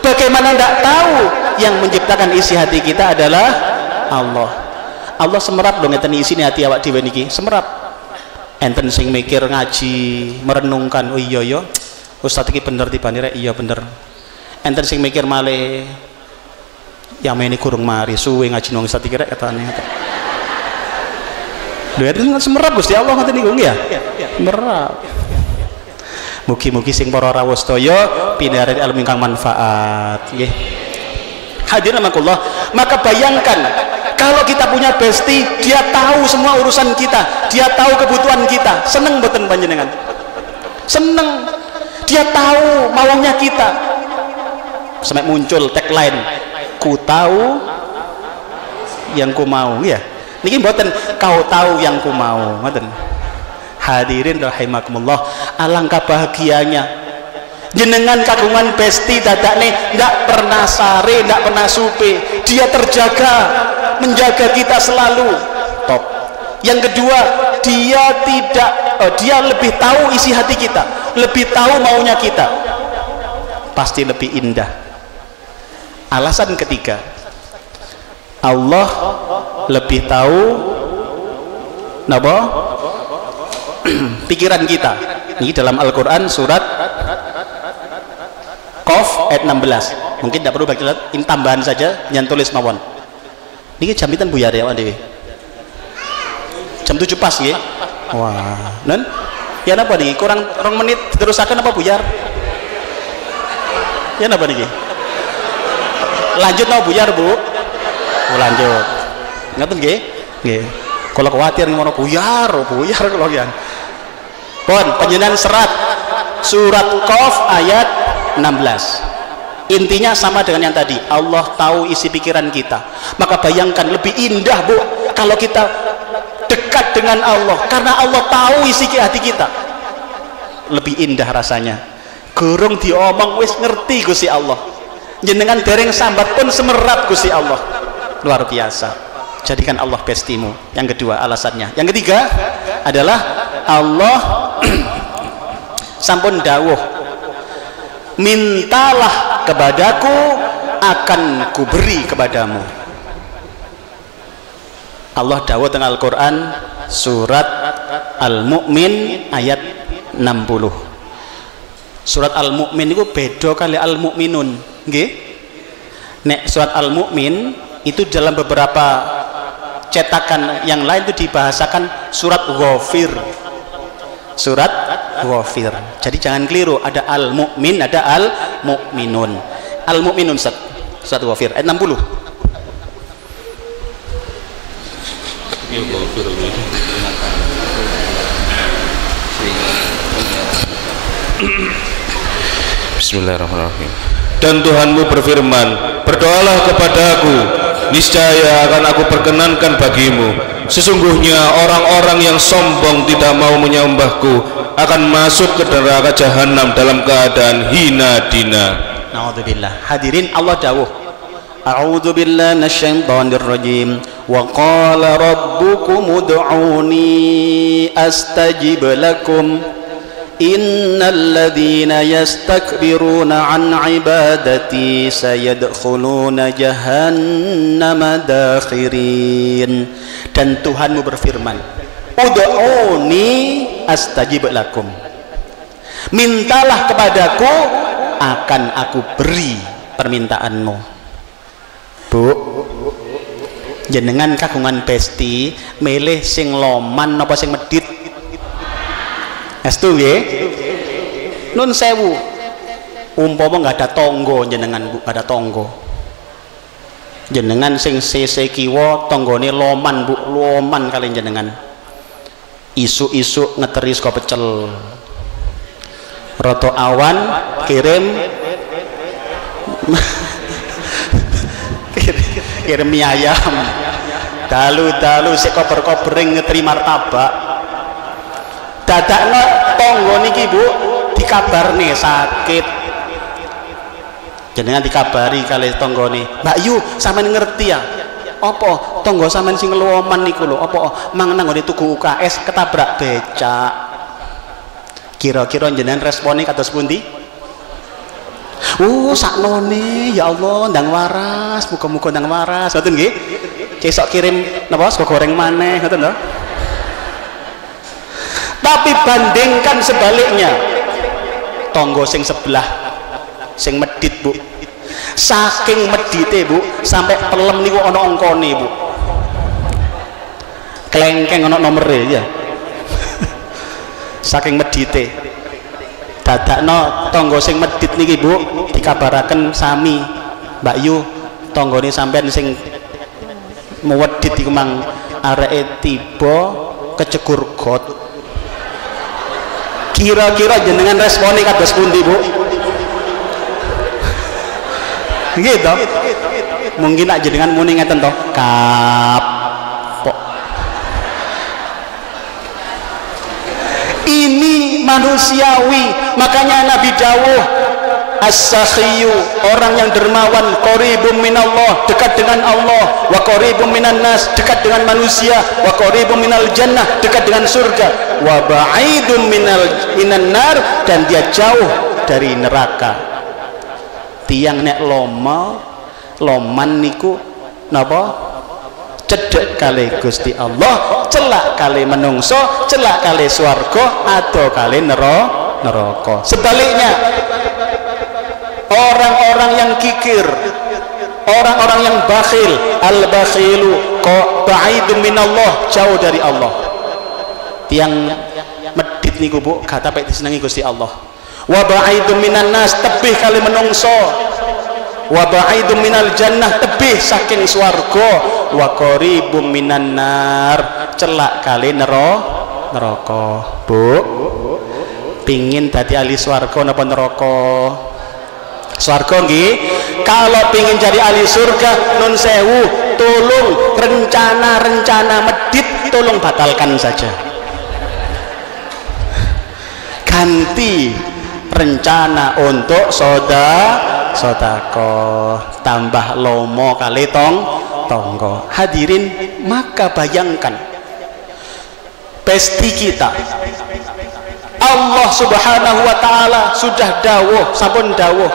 Bagaimana ndak tahu yang menciptakan isi hati kita adalah Allah? Allah semerap dong ngeten isine hati awak dhewe niki, semerap. Enten sing mikir ngaji, merenungkan, oh iya ya, Ustaz iki bener tibane rek, iya bener. Enten sing mikir malih yang ini kurang mari suwe ngaji nang Ustaz iki rek katane. Lho itu semerap Gusti Allah ngoten niku nggih ya? Semerap. Mugi-mugi sing para rawuh sedaya pinaring ilmu ingkang manfaat nggih. Hadirin rahimakumullah, maka bayangkan kalau kita punya besti, dia tahu semua urusan kita, dia tahu kebutuhan kita. Seneng mboten panjenengan? Seneng. Dia tahu maunya kita. Sampai muncul tagline, ku tahu yang ku mau, ya. Niki mboten kau tahu yang ku mau, mboten. Hadirin rahimakumullah, alangkah bahagianya jenengan kagungan besti dadakne ndak pernah sare, ndak pernah supe. Dia terjaga, menjaga kita selalu top. Yang kedua, dia lebih tahu isi hati kita, lebih tahu maunya kita, pasti lebih indah. Alasan ketiga, Allah lebih tahu napa pikiran kita. Ini dalam Al-Quran surat Qaf ayat 16. Mungkin tidak perlu bagi ini tambahan saja yang tulis mawon. Niki jam pinten buyar ya Pak Dewi? Jam 7 pas nggih. Wah, nen ya napa niki? Kurang 2 menit diterusaken apa buyar? Ya napa niki? Lanjut no buyar, Bu? Oh, lanjut. Ngaten nggih? Nggih. Kalau khawatir ngono buyar kalau kian. Pon panjenengan serat surat Qaf ayat 16. Intinya sama dengan yang tadi. Allah tahu isi pikiran kita. Maka bayangkan lebih indah, Bu, kalau kita dekat dengan Allah, karena Allah tahu isi hati kita. Lebih indah rasanya. Gurung diomong wis ngerti Gusti Allah. Jenengan dereng sambat pun semerat Gusti Allah. Luar biasa. Jadikan Allah bestimu. Yang kedua alasannya. Yang ketiga adalah Allah sampun dawuh, mintalah kepadaku akan kuberi kepadamu. Allah dawuh teng Al-Qur'an surat Al-Mu'min ayat 60. Surat Al-Mu'min itu beda kali Al-Mu'minun, nggih. Nek surat Al-Mu'min itu dalam beberapa cetakan yang lain itu dibahasakan surat Ghafir. Surat Ghafir. Jadi jangan keliru, ada Al-Mu'min, ada Al-Mu'minun. Al-Mu'minun surat Ghafir ayat 60. Bismillahirrahmanirrahim. Dan Tuhanmu berfirman, berdoalah kepadaku, niscaya akan aku perkenankan bagimu. Sesungguhnya orang-orang yang sombong tidak mau menyembahku akan masuk ke neraka jahanam dalam keadaan hina dina. Naudzubillah. Hadirin, Allah dawuh, a'udzu billahi minasyaitonir rajim. Wa qala rabbukum ud'uni astajib lakum. Innal ladzina yastakbiruna an ibadati sayadkhuluna jahannama dakhirin. Dan Tuhanmu berfirman, ud'uni astajib lakum. Mintalah kepadaku, akan aku beri permintaanmu. Bu, jenengan kagungan besti milih sing loman apa sing medit? Estu nggih? Nun sewu. Umpama nggak ada tonggo jenengan, Bu, nggak ada tonggo. Jenengan sing sese kiwa tonggone loman, Bu, loman kalian jenengan. Isu-isu ngeteri saka pecel. Roto awan kirim kirim mie ayam. Dalu-dalu sik kober-kobering ngeteri martabak. Dadakno tonggo niki, Bu, dikabarne sakit. Jenengan dikabari kali tonggone, Mbak Yu, sampean ngerti ya? Apa tonggo sampean sing ngeloman niku lho, apa mang nang ngene tuku UKS ketabrak becak. Kira-kira jenengan respone kados pundi? Saknone ya Allah ndang waras, muga-muga ndang waras. Ngoten nggih? Cesok kirim napa sego goreng maneh, ngoten lho. Tapi bandingkan sebaliknya, tonggo sing sebelah sing medit, Bu, saking medite, Bu, sampai pelem niku ana angkane, Bu, klengkeng ana nomere ya. Saking medite, dadakno tonggo sing medit niki, Bu, dikabaraken sami, Mbak Yu, tonggone sampean sing muwedit iku mang areke tiba kecegur got. Kira-kira jenengan responi kados pundi, Bu? Gitu. Mungkin nak jenengan muni ngeten to, kapok. Ini manusiawi, makanya Nabi dawuh, as-sakhiyu, orang yang dermawan, qaribum minallah, dekat dengan Allah, wa qaribum minan nas, dekat dengan manusia, wa qaribum minal jannah, dekat dengan surga, wa ba'idum minan nar, dan dia jauh dari neraka. Tiang nek loman niku napa? Cedek kali Gusti Allah, celak kali menungso, celak kali swarga, ado kali neraka. Sebaliknya, orang-orang orang-orang yang kikir, orang-orang yang bakhil. Al-bakhilu ba'idun minallah, jauh dari Allah. Tiang medit niku Bu, gak tapek disenengi Gusti Allah. Wa ba'idun minan nas, tebih kali menungso. Wa ba'idun minal jannah, tebih saking swarga. Wa qaribum minan nar, celak kali neraka. Bu, pingin dadi ahli swarga napa neraka? Swarga nggih. Kalau pingin jadi ahli surga, nun sewu, tolong rencana-rencana medit tolong batalkan saja. Ganti rencana untuk sodako, tambah lomo kali tonggo. Hadirin, maka bayangkan pesti kita, Allah subhanahu wa ta'ala sudah dawuh, sampun dawuh,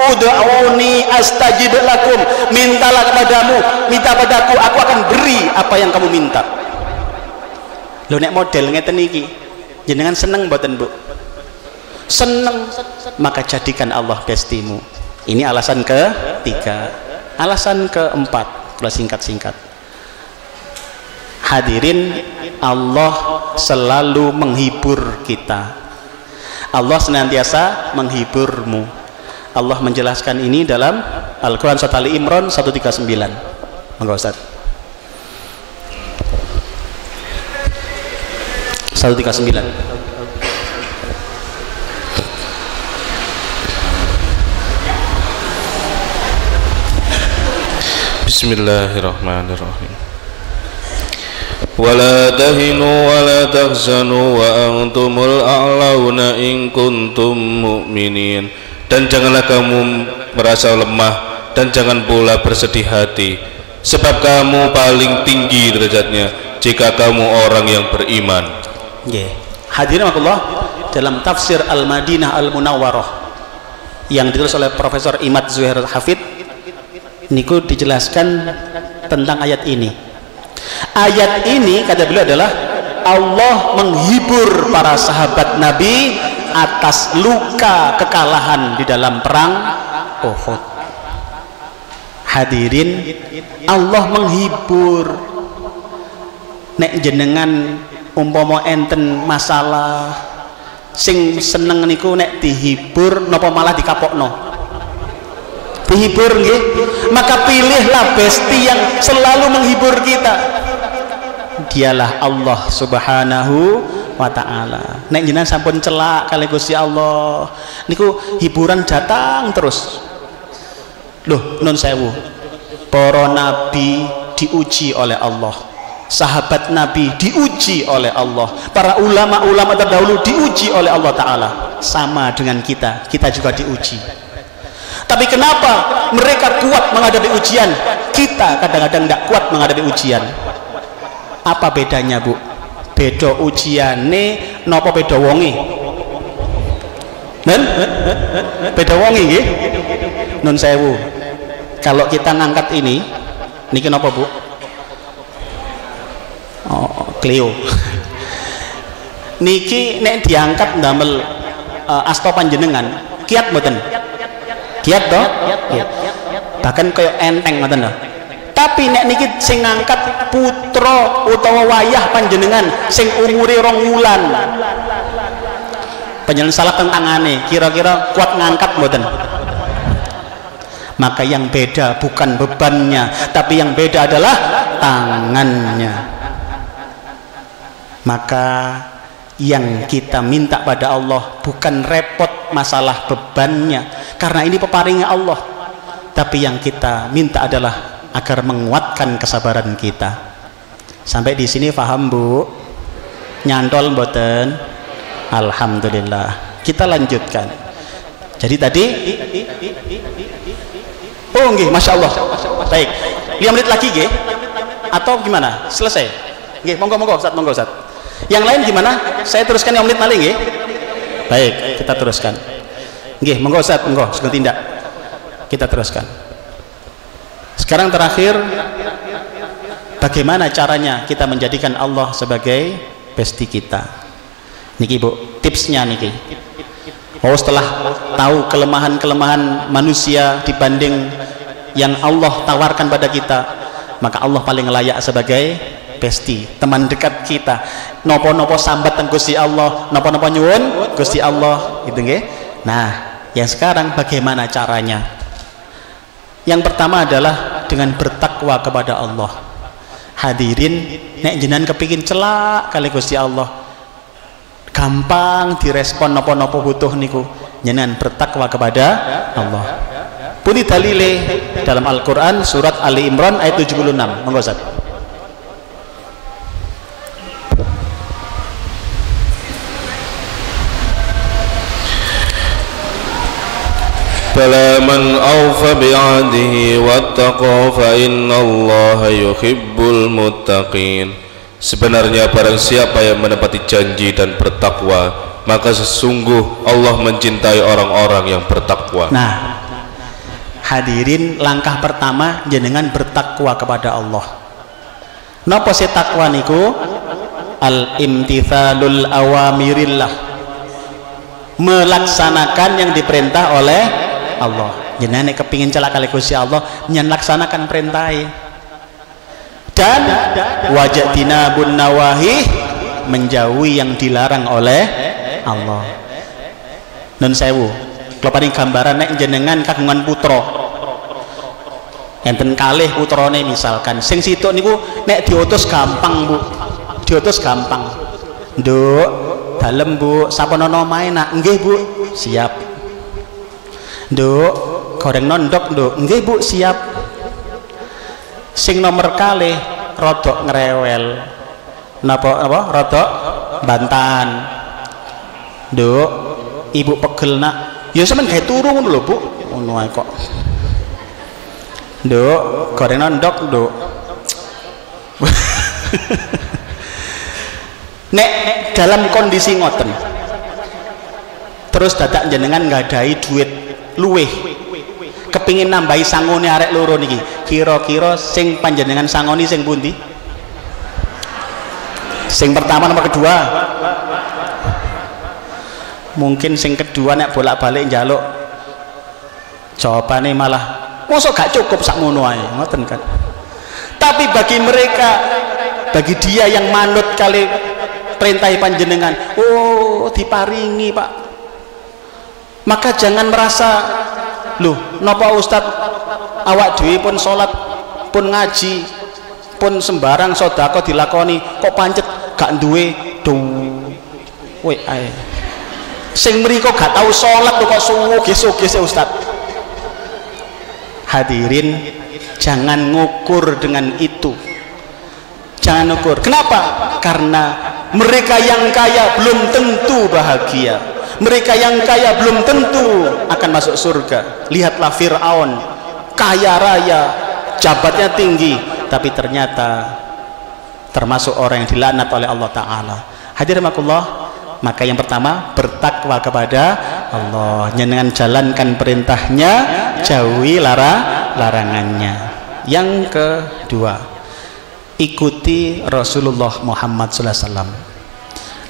ud'uni astajib lakum, mintalah kepadamu, minta padaku, aku akan beri apa yang kamu minta. Lho nek model ngeten iki jenengan seneng mboten Bu? Seneng, maka jadikan Allah bestimu. Ini alasan ketiga. Alasan keempat, kalau singkat-singkat, hadirin, Allah selalu menghibur kita. Allah senantiasa menghiburmu. Allah menjelaskan ini dalam Al-Quran Surat Ali Imran 139. Monggo Ustaz. 139. Bismillahirrahmanirrahim. Wala tahinu wala tahzanu wa antumul a'launa in kuntum mu'minin. Dan janganlah kamu merasa lemah dan jangan pula bersedih hati, sebab kamu paling tinggi derajatnya jika kamu orang yang beriman. Hadirin Allah, dalam tafsir Al-Madinah Al-Munawwarah yang ditulis oleh Profesor Imad Zuhair Hafid, niku dijelaskan tentang ayat ini. Ayat ini kata beliau adalah Allah menghibur para sahabat Nabi atas luka kekalahan di dalam perang Uhud. Hadirin, Allah menghibur. Nek jenengan umpama enten masalah, sing seneng niku nek dihibur napa malah dikapokno? Dihibur nggih. Maka pilihlah besti yang selalu menghibur kita. Dialah Allah subhanahu wa ta'ala. Nek jenengan sampun celak kali Gusti Allah niku hiburan datang terus. Loh, nun sewu, para nabi diuji oleh Allah, sahabat Nabi diuji oleh Allah, para ulama-ulama terdahulu diuji oleh Allah Ta'ala. Sama dengan kita juga diuji. Tapi kenapa mereka kuat menghadapi ujian, kita kadang-kadang tidak kuat menghadapi ujian? Apa bedanya Bu? Beda ujiane napa beda wonge? Beda wonge nggih. Nun sewu, kalau kita ngangkat ini niki napa Bu? Oh, Clio. Niki nek diangkat ndamel asta panjenengan kiat mboten? Kiat toh? Kiat. Bahkan kaya enteng ngoten lho. Tapi nek niki sing ngangkat putra utawa wayah panjenengan sing umure 2 wulan, panjenengan salah teng tangane, kira-kira kuat ngangkat mboten? Maka yang beda bukan bebannya, tapi yang beda adalah tangannya. Maka yang kita minta pada Allah bukan repot masalah bebannya, karena ini peparingnya Allah. Tapi yang kita minta adalah agar menguatkan kesabaran kita. Sampai di sini paham Bu? Nyantol mboten? Alhamdulillah. Kita lanjutkan. Jadi tadi, oh nggih, masya Allah. Baik, 5 menit lagi nggih? Atau gimana? Selesai? Nggih, monggo Ustaz, monggo Ustaz. Yang lain gimana? Saya teruskan 5 menit malih nggih? Baik, kita teruskan. Nggih, monggo Ustaz, monggo, sugeng tindak. Kita teruskan. Sekarang terakhir, bagaimana caranya kita menjadikan Allah sebagai besti kita? Niki Bu, tipsnya niki. Bahwa setelah tahu kelemahan-kelemahan manusia dibanding yang Allah tawarkan pada kita, maka Allah paling layak sebagai besti, teman dekat kita. Nopo-nopo sambat teng Gusti Allah, nopo-nopo nyuwun Gusti Allah, gitu nggih. Nah, yang sekarang bagaimana caranya? Yang pertama adalah dengan bertakwa kepada Allah. Hadirin, nek jenengan kepingin celak kali Gusti Allah, gampang direspon nopo-nopo butuh niku, jenengan bertakwa kepada Allah. Puni dalile dalam Al-Qur'an surat Ali Imran ayat 76. Monggo Ustaz. Bala man awfa bi'adihi wattaqa fa innallaha yuhibbul muttaqin. Sebenarnya barang siapa yang menepati janji dan bertakwa, maka sesungguh Allah mencintai orang-orang yang bertakwa. Nah, hadirin, langkah pertama jenengan bertakwa kepada Allah. Napa sih takwa niku? Al-imtithalul awamirillah, melaksanakan yang diperintah oleh Allah. Jenengan nek kepingin celak kali Gusti Allah, nyen laksanakan perintah. Dan wajadinabun nawahi, menjauhi yang dilarang oleh Allah. Nun sewu, kalau paling gambaran nek jenengan kagungan putra, enten kalih putrane misalkan, sing situk niku nek diutus gampang Bu, diutus gampang. Nduk, dalem Bu, saponono omahe nak? Nggih Bu, siap. Nduk, goreng nondok nduk? Nggih Bu, siap. Sing nomor kalih rodok ngrewel, napa rodok bantan. Nduk, Ibu pegel nak? Ya sampean gawe turu ngono lho Bu. Ngono ae kok. Nduk, goreng nondok nduk. Nek dalam kondisi ngoten, terus dadak jenengan nggadahi duit luweh, kepingin nambahi sangone arek loro niki, kira-kira sing panjenengan sangoni sing pundi? Sing pertama nomor kedua? Mungkin sing kedua nek bolak-balik njaluk jawabane malah mosok gak cukup sak ngono ae, ngoten kan. Tapi bagi mereka, bagi dia yang manut kali perintah panjenengan, oh diparingi Pak, maka jangan merasa loh napa Ustad awak dhewe pun sholat pun ngaji pun sembarang sedekah dilakoni kok pancet gak duwe duwe ae. Sing mriko gak tahu sholat kok sugih-sugih sih Ustad. Hadirin, jangan ngukur dengan itu. Jangan ukur. Kenapa? Karena mereka yang kaya belum tentu bahagia. Mereka yang kaya belum tentu akan masuk surga. Lihatlah Fir'aun, kaya raya, jabatnya tinggi, tapi ternyata termasuk orang yang dilaknat oleh Allah Ta'ala. Hadirin rahimakumullah, maka yang pertama bertakwa kepada Allah, dengan jalankan perintahnya, jauhi larangannya. Yang kedua, ikuti Rasulullah Muhammad sallallahu alaihi wasallam.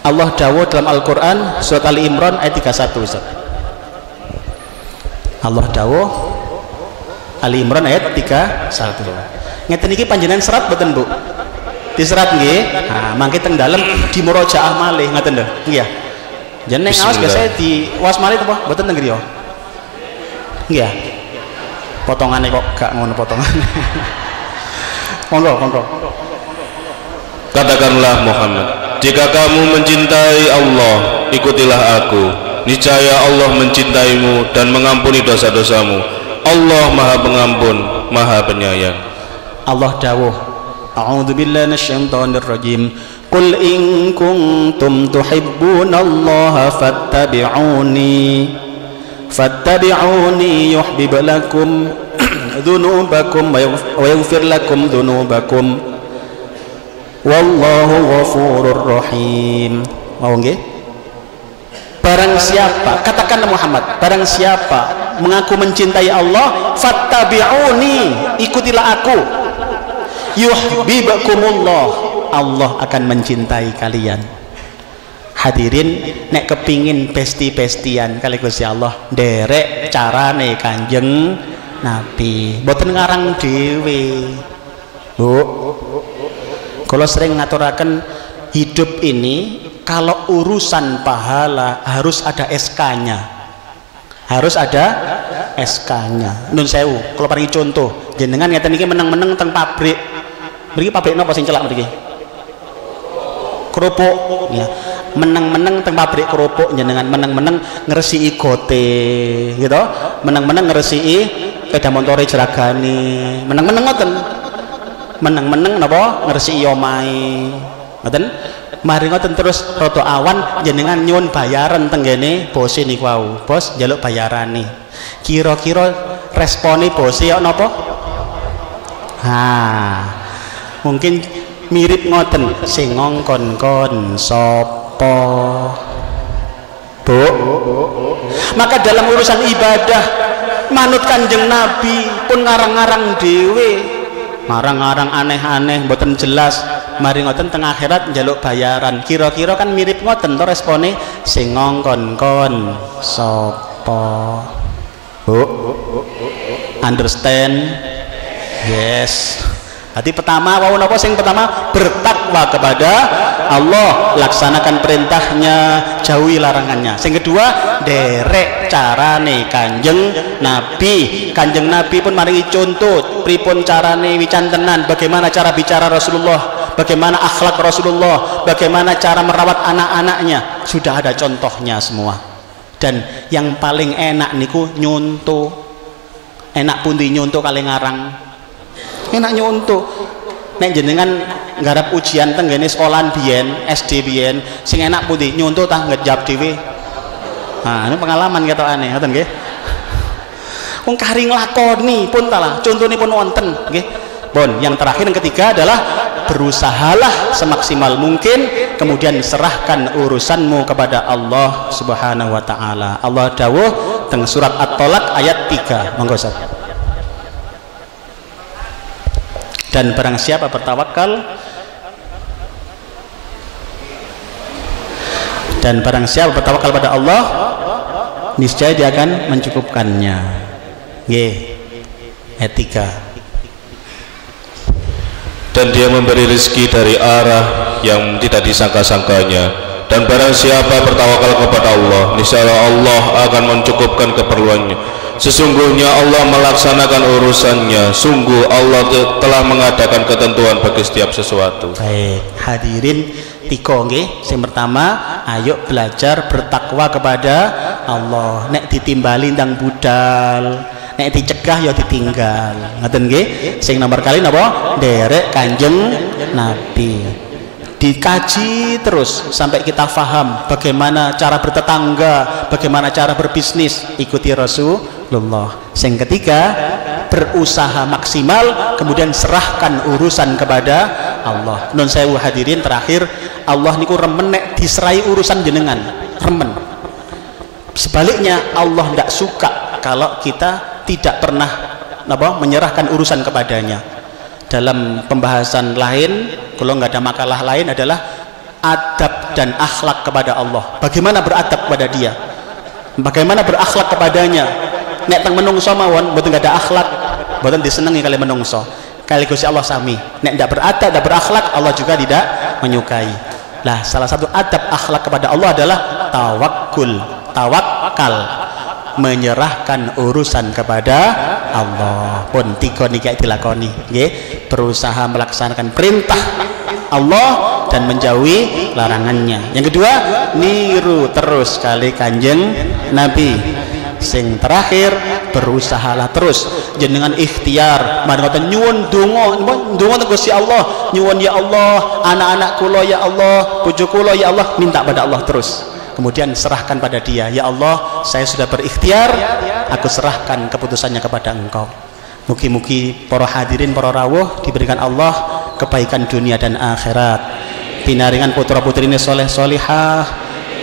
Allah dawuh dalam Al-Qur'an surat Ali Imran ayat 31 Ustaz. Allah dawuh Ali Imran ayat 31. Ngeten iki panjenengan serat mboten Bu? Diserat nggih. Nah, mangke teng dalem di murojaah malih ngaten lho. Nggih ya. Jeneng awas biasa di was malih apa? Mboten teng griya. Nggih ya. Potongane kok gak ngono potongane. Monggo. Katakanlah Muhammad, jika kamu mencintai Allah, ikutilah aku. Niscaya Allah mencintaimu dan mengampuni dosa-dosamu. Allah Maha Pengampun, Maha Penyayang. Allah dawuh, a'udzu billahi minasyaitonir rajim. Qul in kuntum tuhibbunallaha fattabi'uni yuhbib lakum dzunubakum wa yaghfir lakum dzunubakum. Wallahu ghafurur rahim. Mau nggih? Barang siapa, katakanlah Muhammad, barang siapa mengaku mencintai Allah, fattabi'uni, ikutilah aku. Yuhibbukumullah, Allah akan mencintai kalian. Hadirin nek kepingin besti-bestian kali Gusti Allah nderek carane Kanjeng Nabi, mboten ngarang dhewe. Bu, kalau sering ngaturaken hidup ini kalau urusan pahala harus ada SK-nya. Harus ada SK-nya. Nun sewu, kalau paling contoh, jenengan ngeten iki meneng-meneng teng pabrik. Mriki pabrik napa sing celak mriki? Kerupuk ya. Meneng-meneng teng pabrik kerupuk jenengan meneng-meneng ngresiki gote gitu. Meneng-meneng ngresiki sepeda montore jeragane. Meneng-meneng ngoten. Meneng-meneng napa ngresiki omahe. Ngoten. Mari ngoten terus rada awan jenengan nyuwun bayaran teng ngene bose niku wau. Bos njaluk bayarane. Kira-kira respone bose ya napa? Mungkin mirip ngoten, sing ngongkon-kon sapa? Bu. Maka dalam urusan ibadah manut Kanjeng Nabi pun ngarang-ngarang dhewe. Ngarang-ngarang aneh-aneh mboten jelas. Mari ngoten teng akhirat njaluk bayaran. Kira-kira kan mirip ngoten to respone, sing ngongkon-kon sapa? Bu. Understand? Yes. Hati pertama wau napa sing pertama bertakwa kepada Allah, laksanakan perintahnya, jauhi larangannya. Sing kedua derek carane Kanjeng Nabi. Kanjeng Nabi pun maringi contoh pripun carane wicantenan, bagaimana cara bicara Rasulullah, bagaimana akhlak Rasulullah, bagaimana cara merawat anak-anaknya, sudah ada contohnya semua. Dan yang paling enak niku nyontoh. Enak pundi nyontoh kali ngarang. Enak nyontoh. Nek jenengan nggarap ujian teng ngene sekolahan biyen, SD biyen, sing enak pundi nyontoh tah ngejawab dhewe. Ini pengalaman ketokane, ngoten nggih. Wong kari nglakoni pun talah, contonipun wonten nggih. Bon, yang terakhir yang ketiga adalah berusahalah semaksimal mungkin, kemudian serahkan urusanmu kepada Allah Subhanahu wa taala. Allah dawuh teng surat At-Tolak ayat 3. Monggo Ustaz. Dan barang siapa bertawakal pada Allah, niscaya dia akan mencukupkannya. Ayat 3. Dan dia memberi rezeki dari arah yang tidak disangka-sangkanya. Dan barang siapa bertawakal kepada Allah, niscaya Allah akan mencukupkan keperluannya. Sesungguhnya Allah melaksanakan urusannya. Sungguh Allah telah mengadakan ketentuan bagi setiap sesuatu. Baik, hadirin tiga nggih. Yang pertama, ayo belajar bertakwa kepada Allah. Nek ditimbali ndang budal, nek dicegah ya ditinggal. Ngoten nggih. Sing nomor kali napa? Derek Kanjeng Nabi. Dikaji terus sampai kita faham bagaimana cara bertetangga, bagaimana cara berbisnis, ikuti Rasulullah. Yang ketiga, berusaha maksimal, kemudian serahkan urusan kepada Allah. Nun sewu hadirin, terakhir, Allah niku remen nek diserai urusan jenengan, remen. Sebaliknya Allah tidak suka kalau kita tidak pernah menyerahkan urusan kepadanya. Dalam pembahasan lain, kalau nggak ada makalah lain, adalah adab dan akhlak kepada Allah. Bagaimana beradab kepada Dia, bagaimana berakhlak kepadanya. Nek teng menungso mawon mboten nggak ada akhlak, mboten disenengi kali menungso. Kali Gusti Allah sami. Nek tidak beradab, tidak berakhlak, Allah juga tidak menyukai. Lah, salah satu adab akhlak kepada Allah adalah tawakal, menyerahkan urusan kepada Allah. Pun tiga niki dilakoni nggih, berusaha melaksanakan perintah Allah dan menjauhi larangannya. Yang kedua, niru terus kali Kanjeng Nabi. Sing terakhir, berusahalah terus jenengan ikhtiar madngoten nyuwun donga Gusti Allah, nyuwun ya Allah anak-anak kula ya Allah, bojo kula ya Allah, minta pada Allah terus. Kemudian serahkan pada Dia. Ya Allah, saya sudah berikhtiar, aku serahkan keputusannya kepada Engkau. Mugi-mugi para hadirin, para rawuh diberikan Allah kebaikan dunia dan akhirat, pinaringan putra-putrine soleh solihah,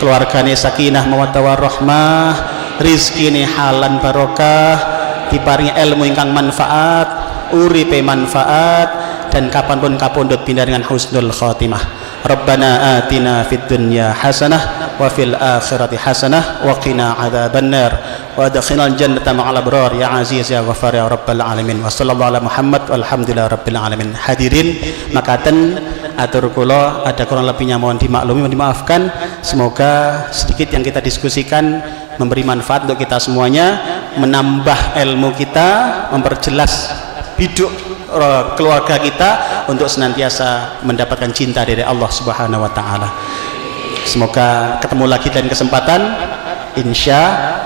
keluargane sakinah mawaddah warahmah, rizkine halan barokah, diparingi ilmu ingkang manfaat, uripe manfaat, dan kapanpun kapundhut pinaringan husnul khotimah. Rabbana atina fid dunya hasanah wa fil akhirati hasanah wa qina adzabannar wa adkhilnal jannata ma'al abrar ya aziz ya ghafar ya rabbal alamin. Wa sallallahu ala Muhammad walhamdulillahi rabbil alamin. Hadirin makaten atur kula ada kurang lebihnya mohon dimaklumi, mohon dimaafkan. Semoga sedikit yang kita diskusikan memberi manfaat untuk kita semuanya, menambah ilmu kita, memperjelas hidup keluarga kita untuk senantiasa mendapatkan cinta dari Allah Subhanahu wa taala. Semoga ketemu lagi dan kesempatan insya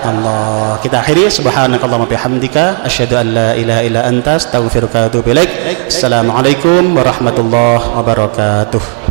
Allah. Kita akhiri subhanakallahumma bihamdika asyhadu an la ilaha illa anta astaghfiruka wa atubu ilaik. Assalamualaikum warahmatullahi wabarakatuh.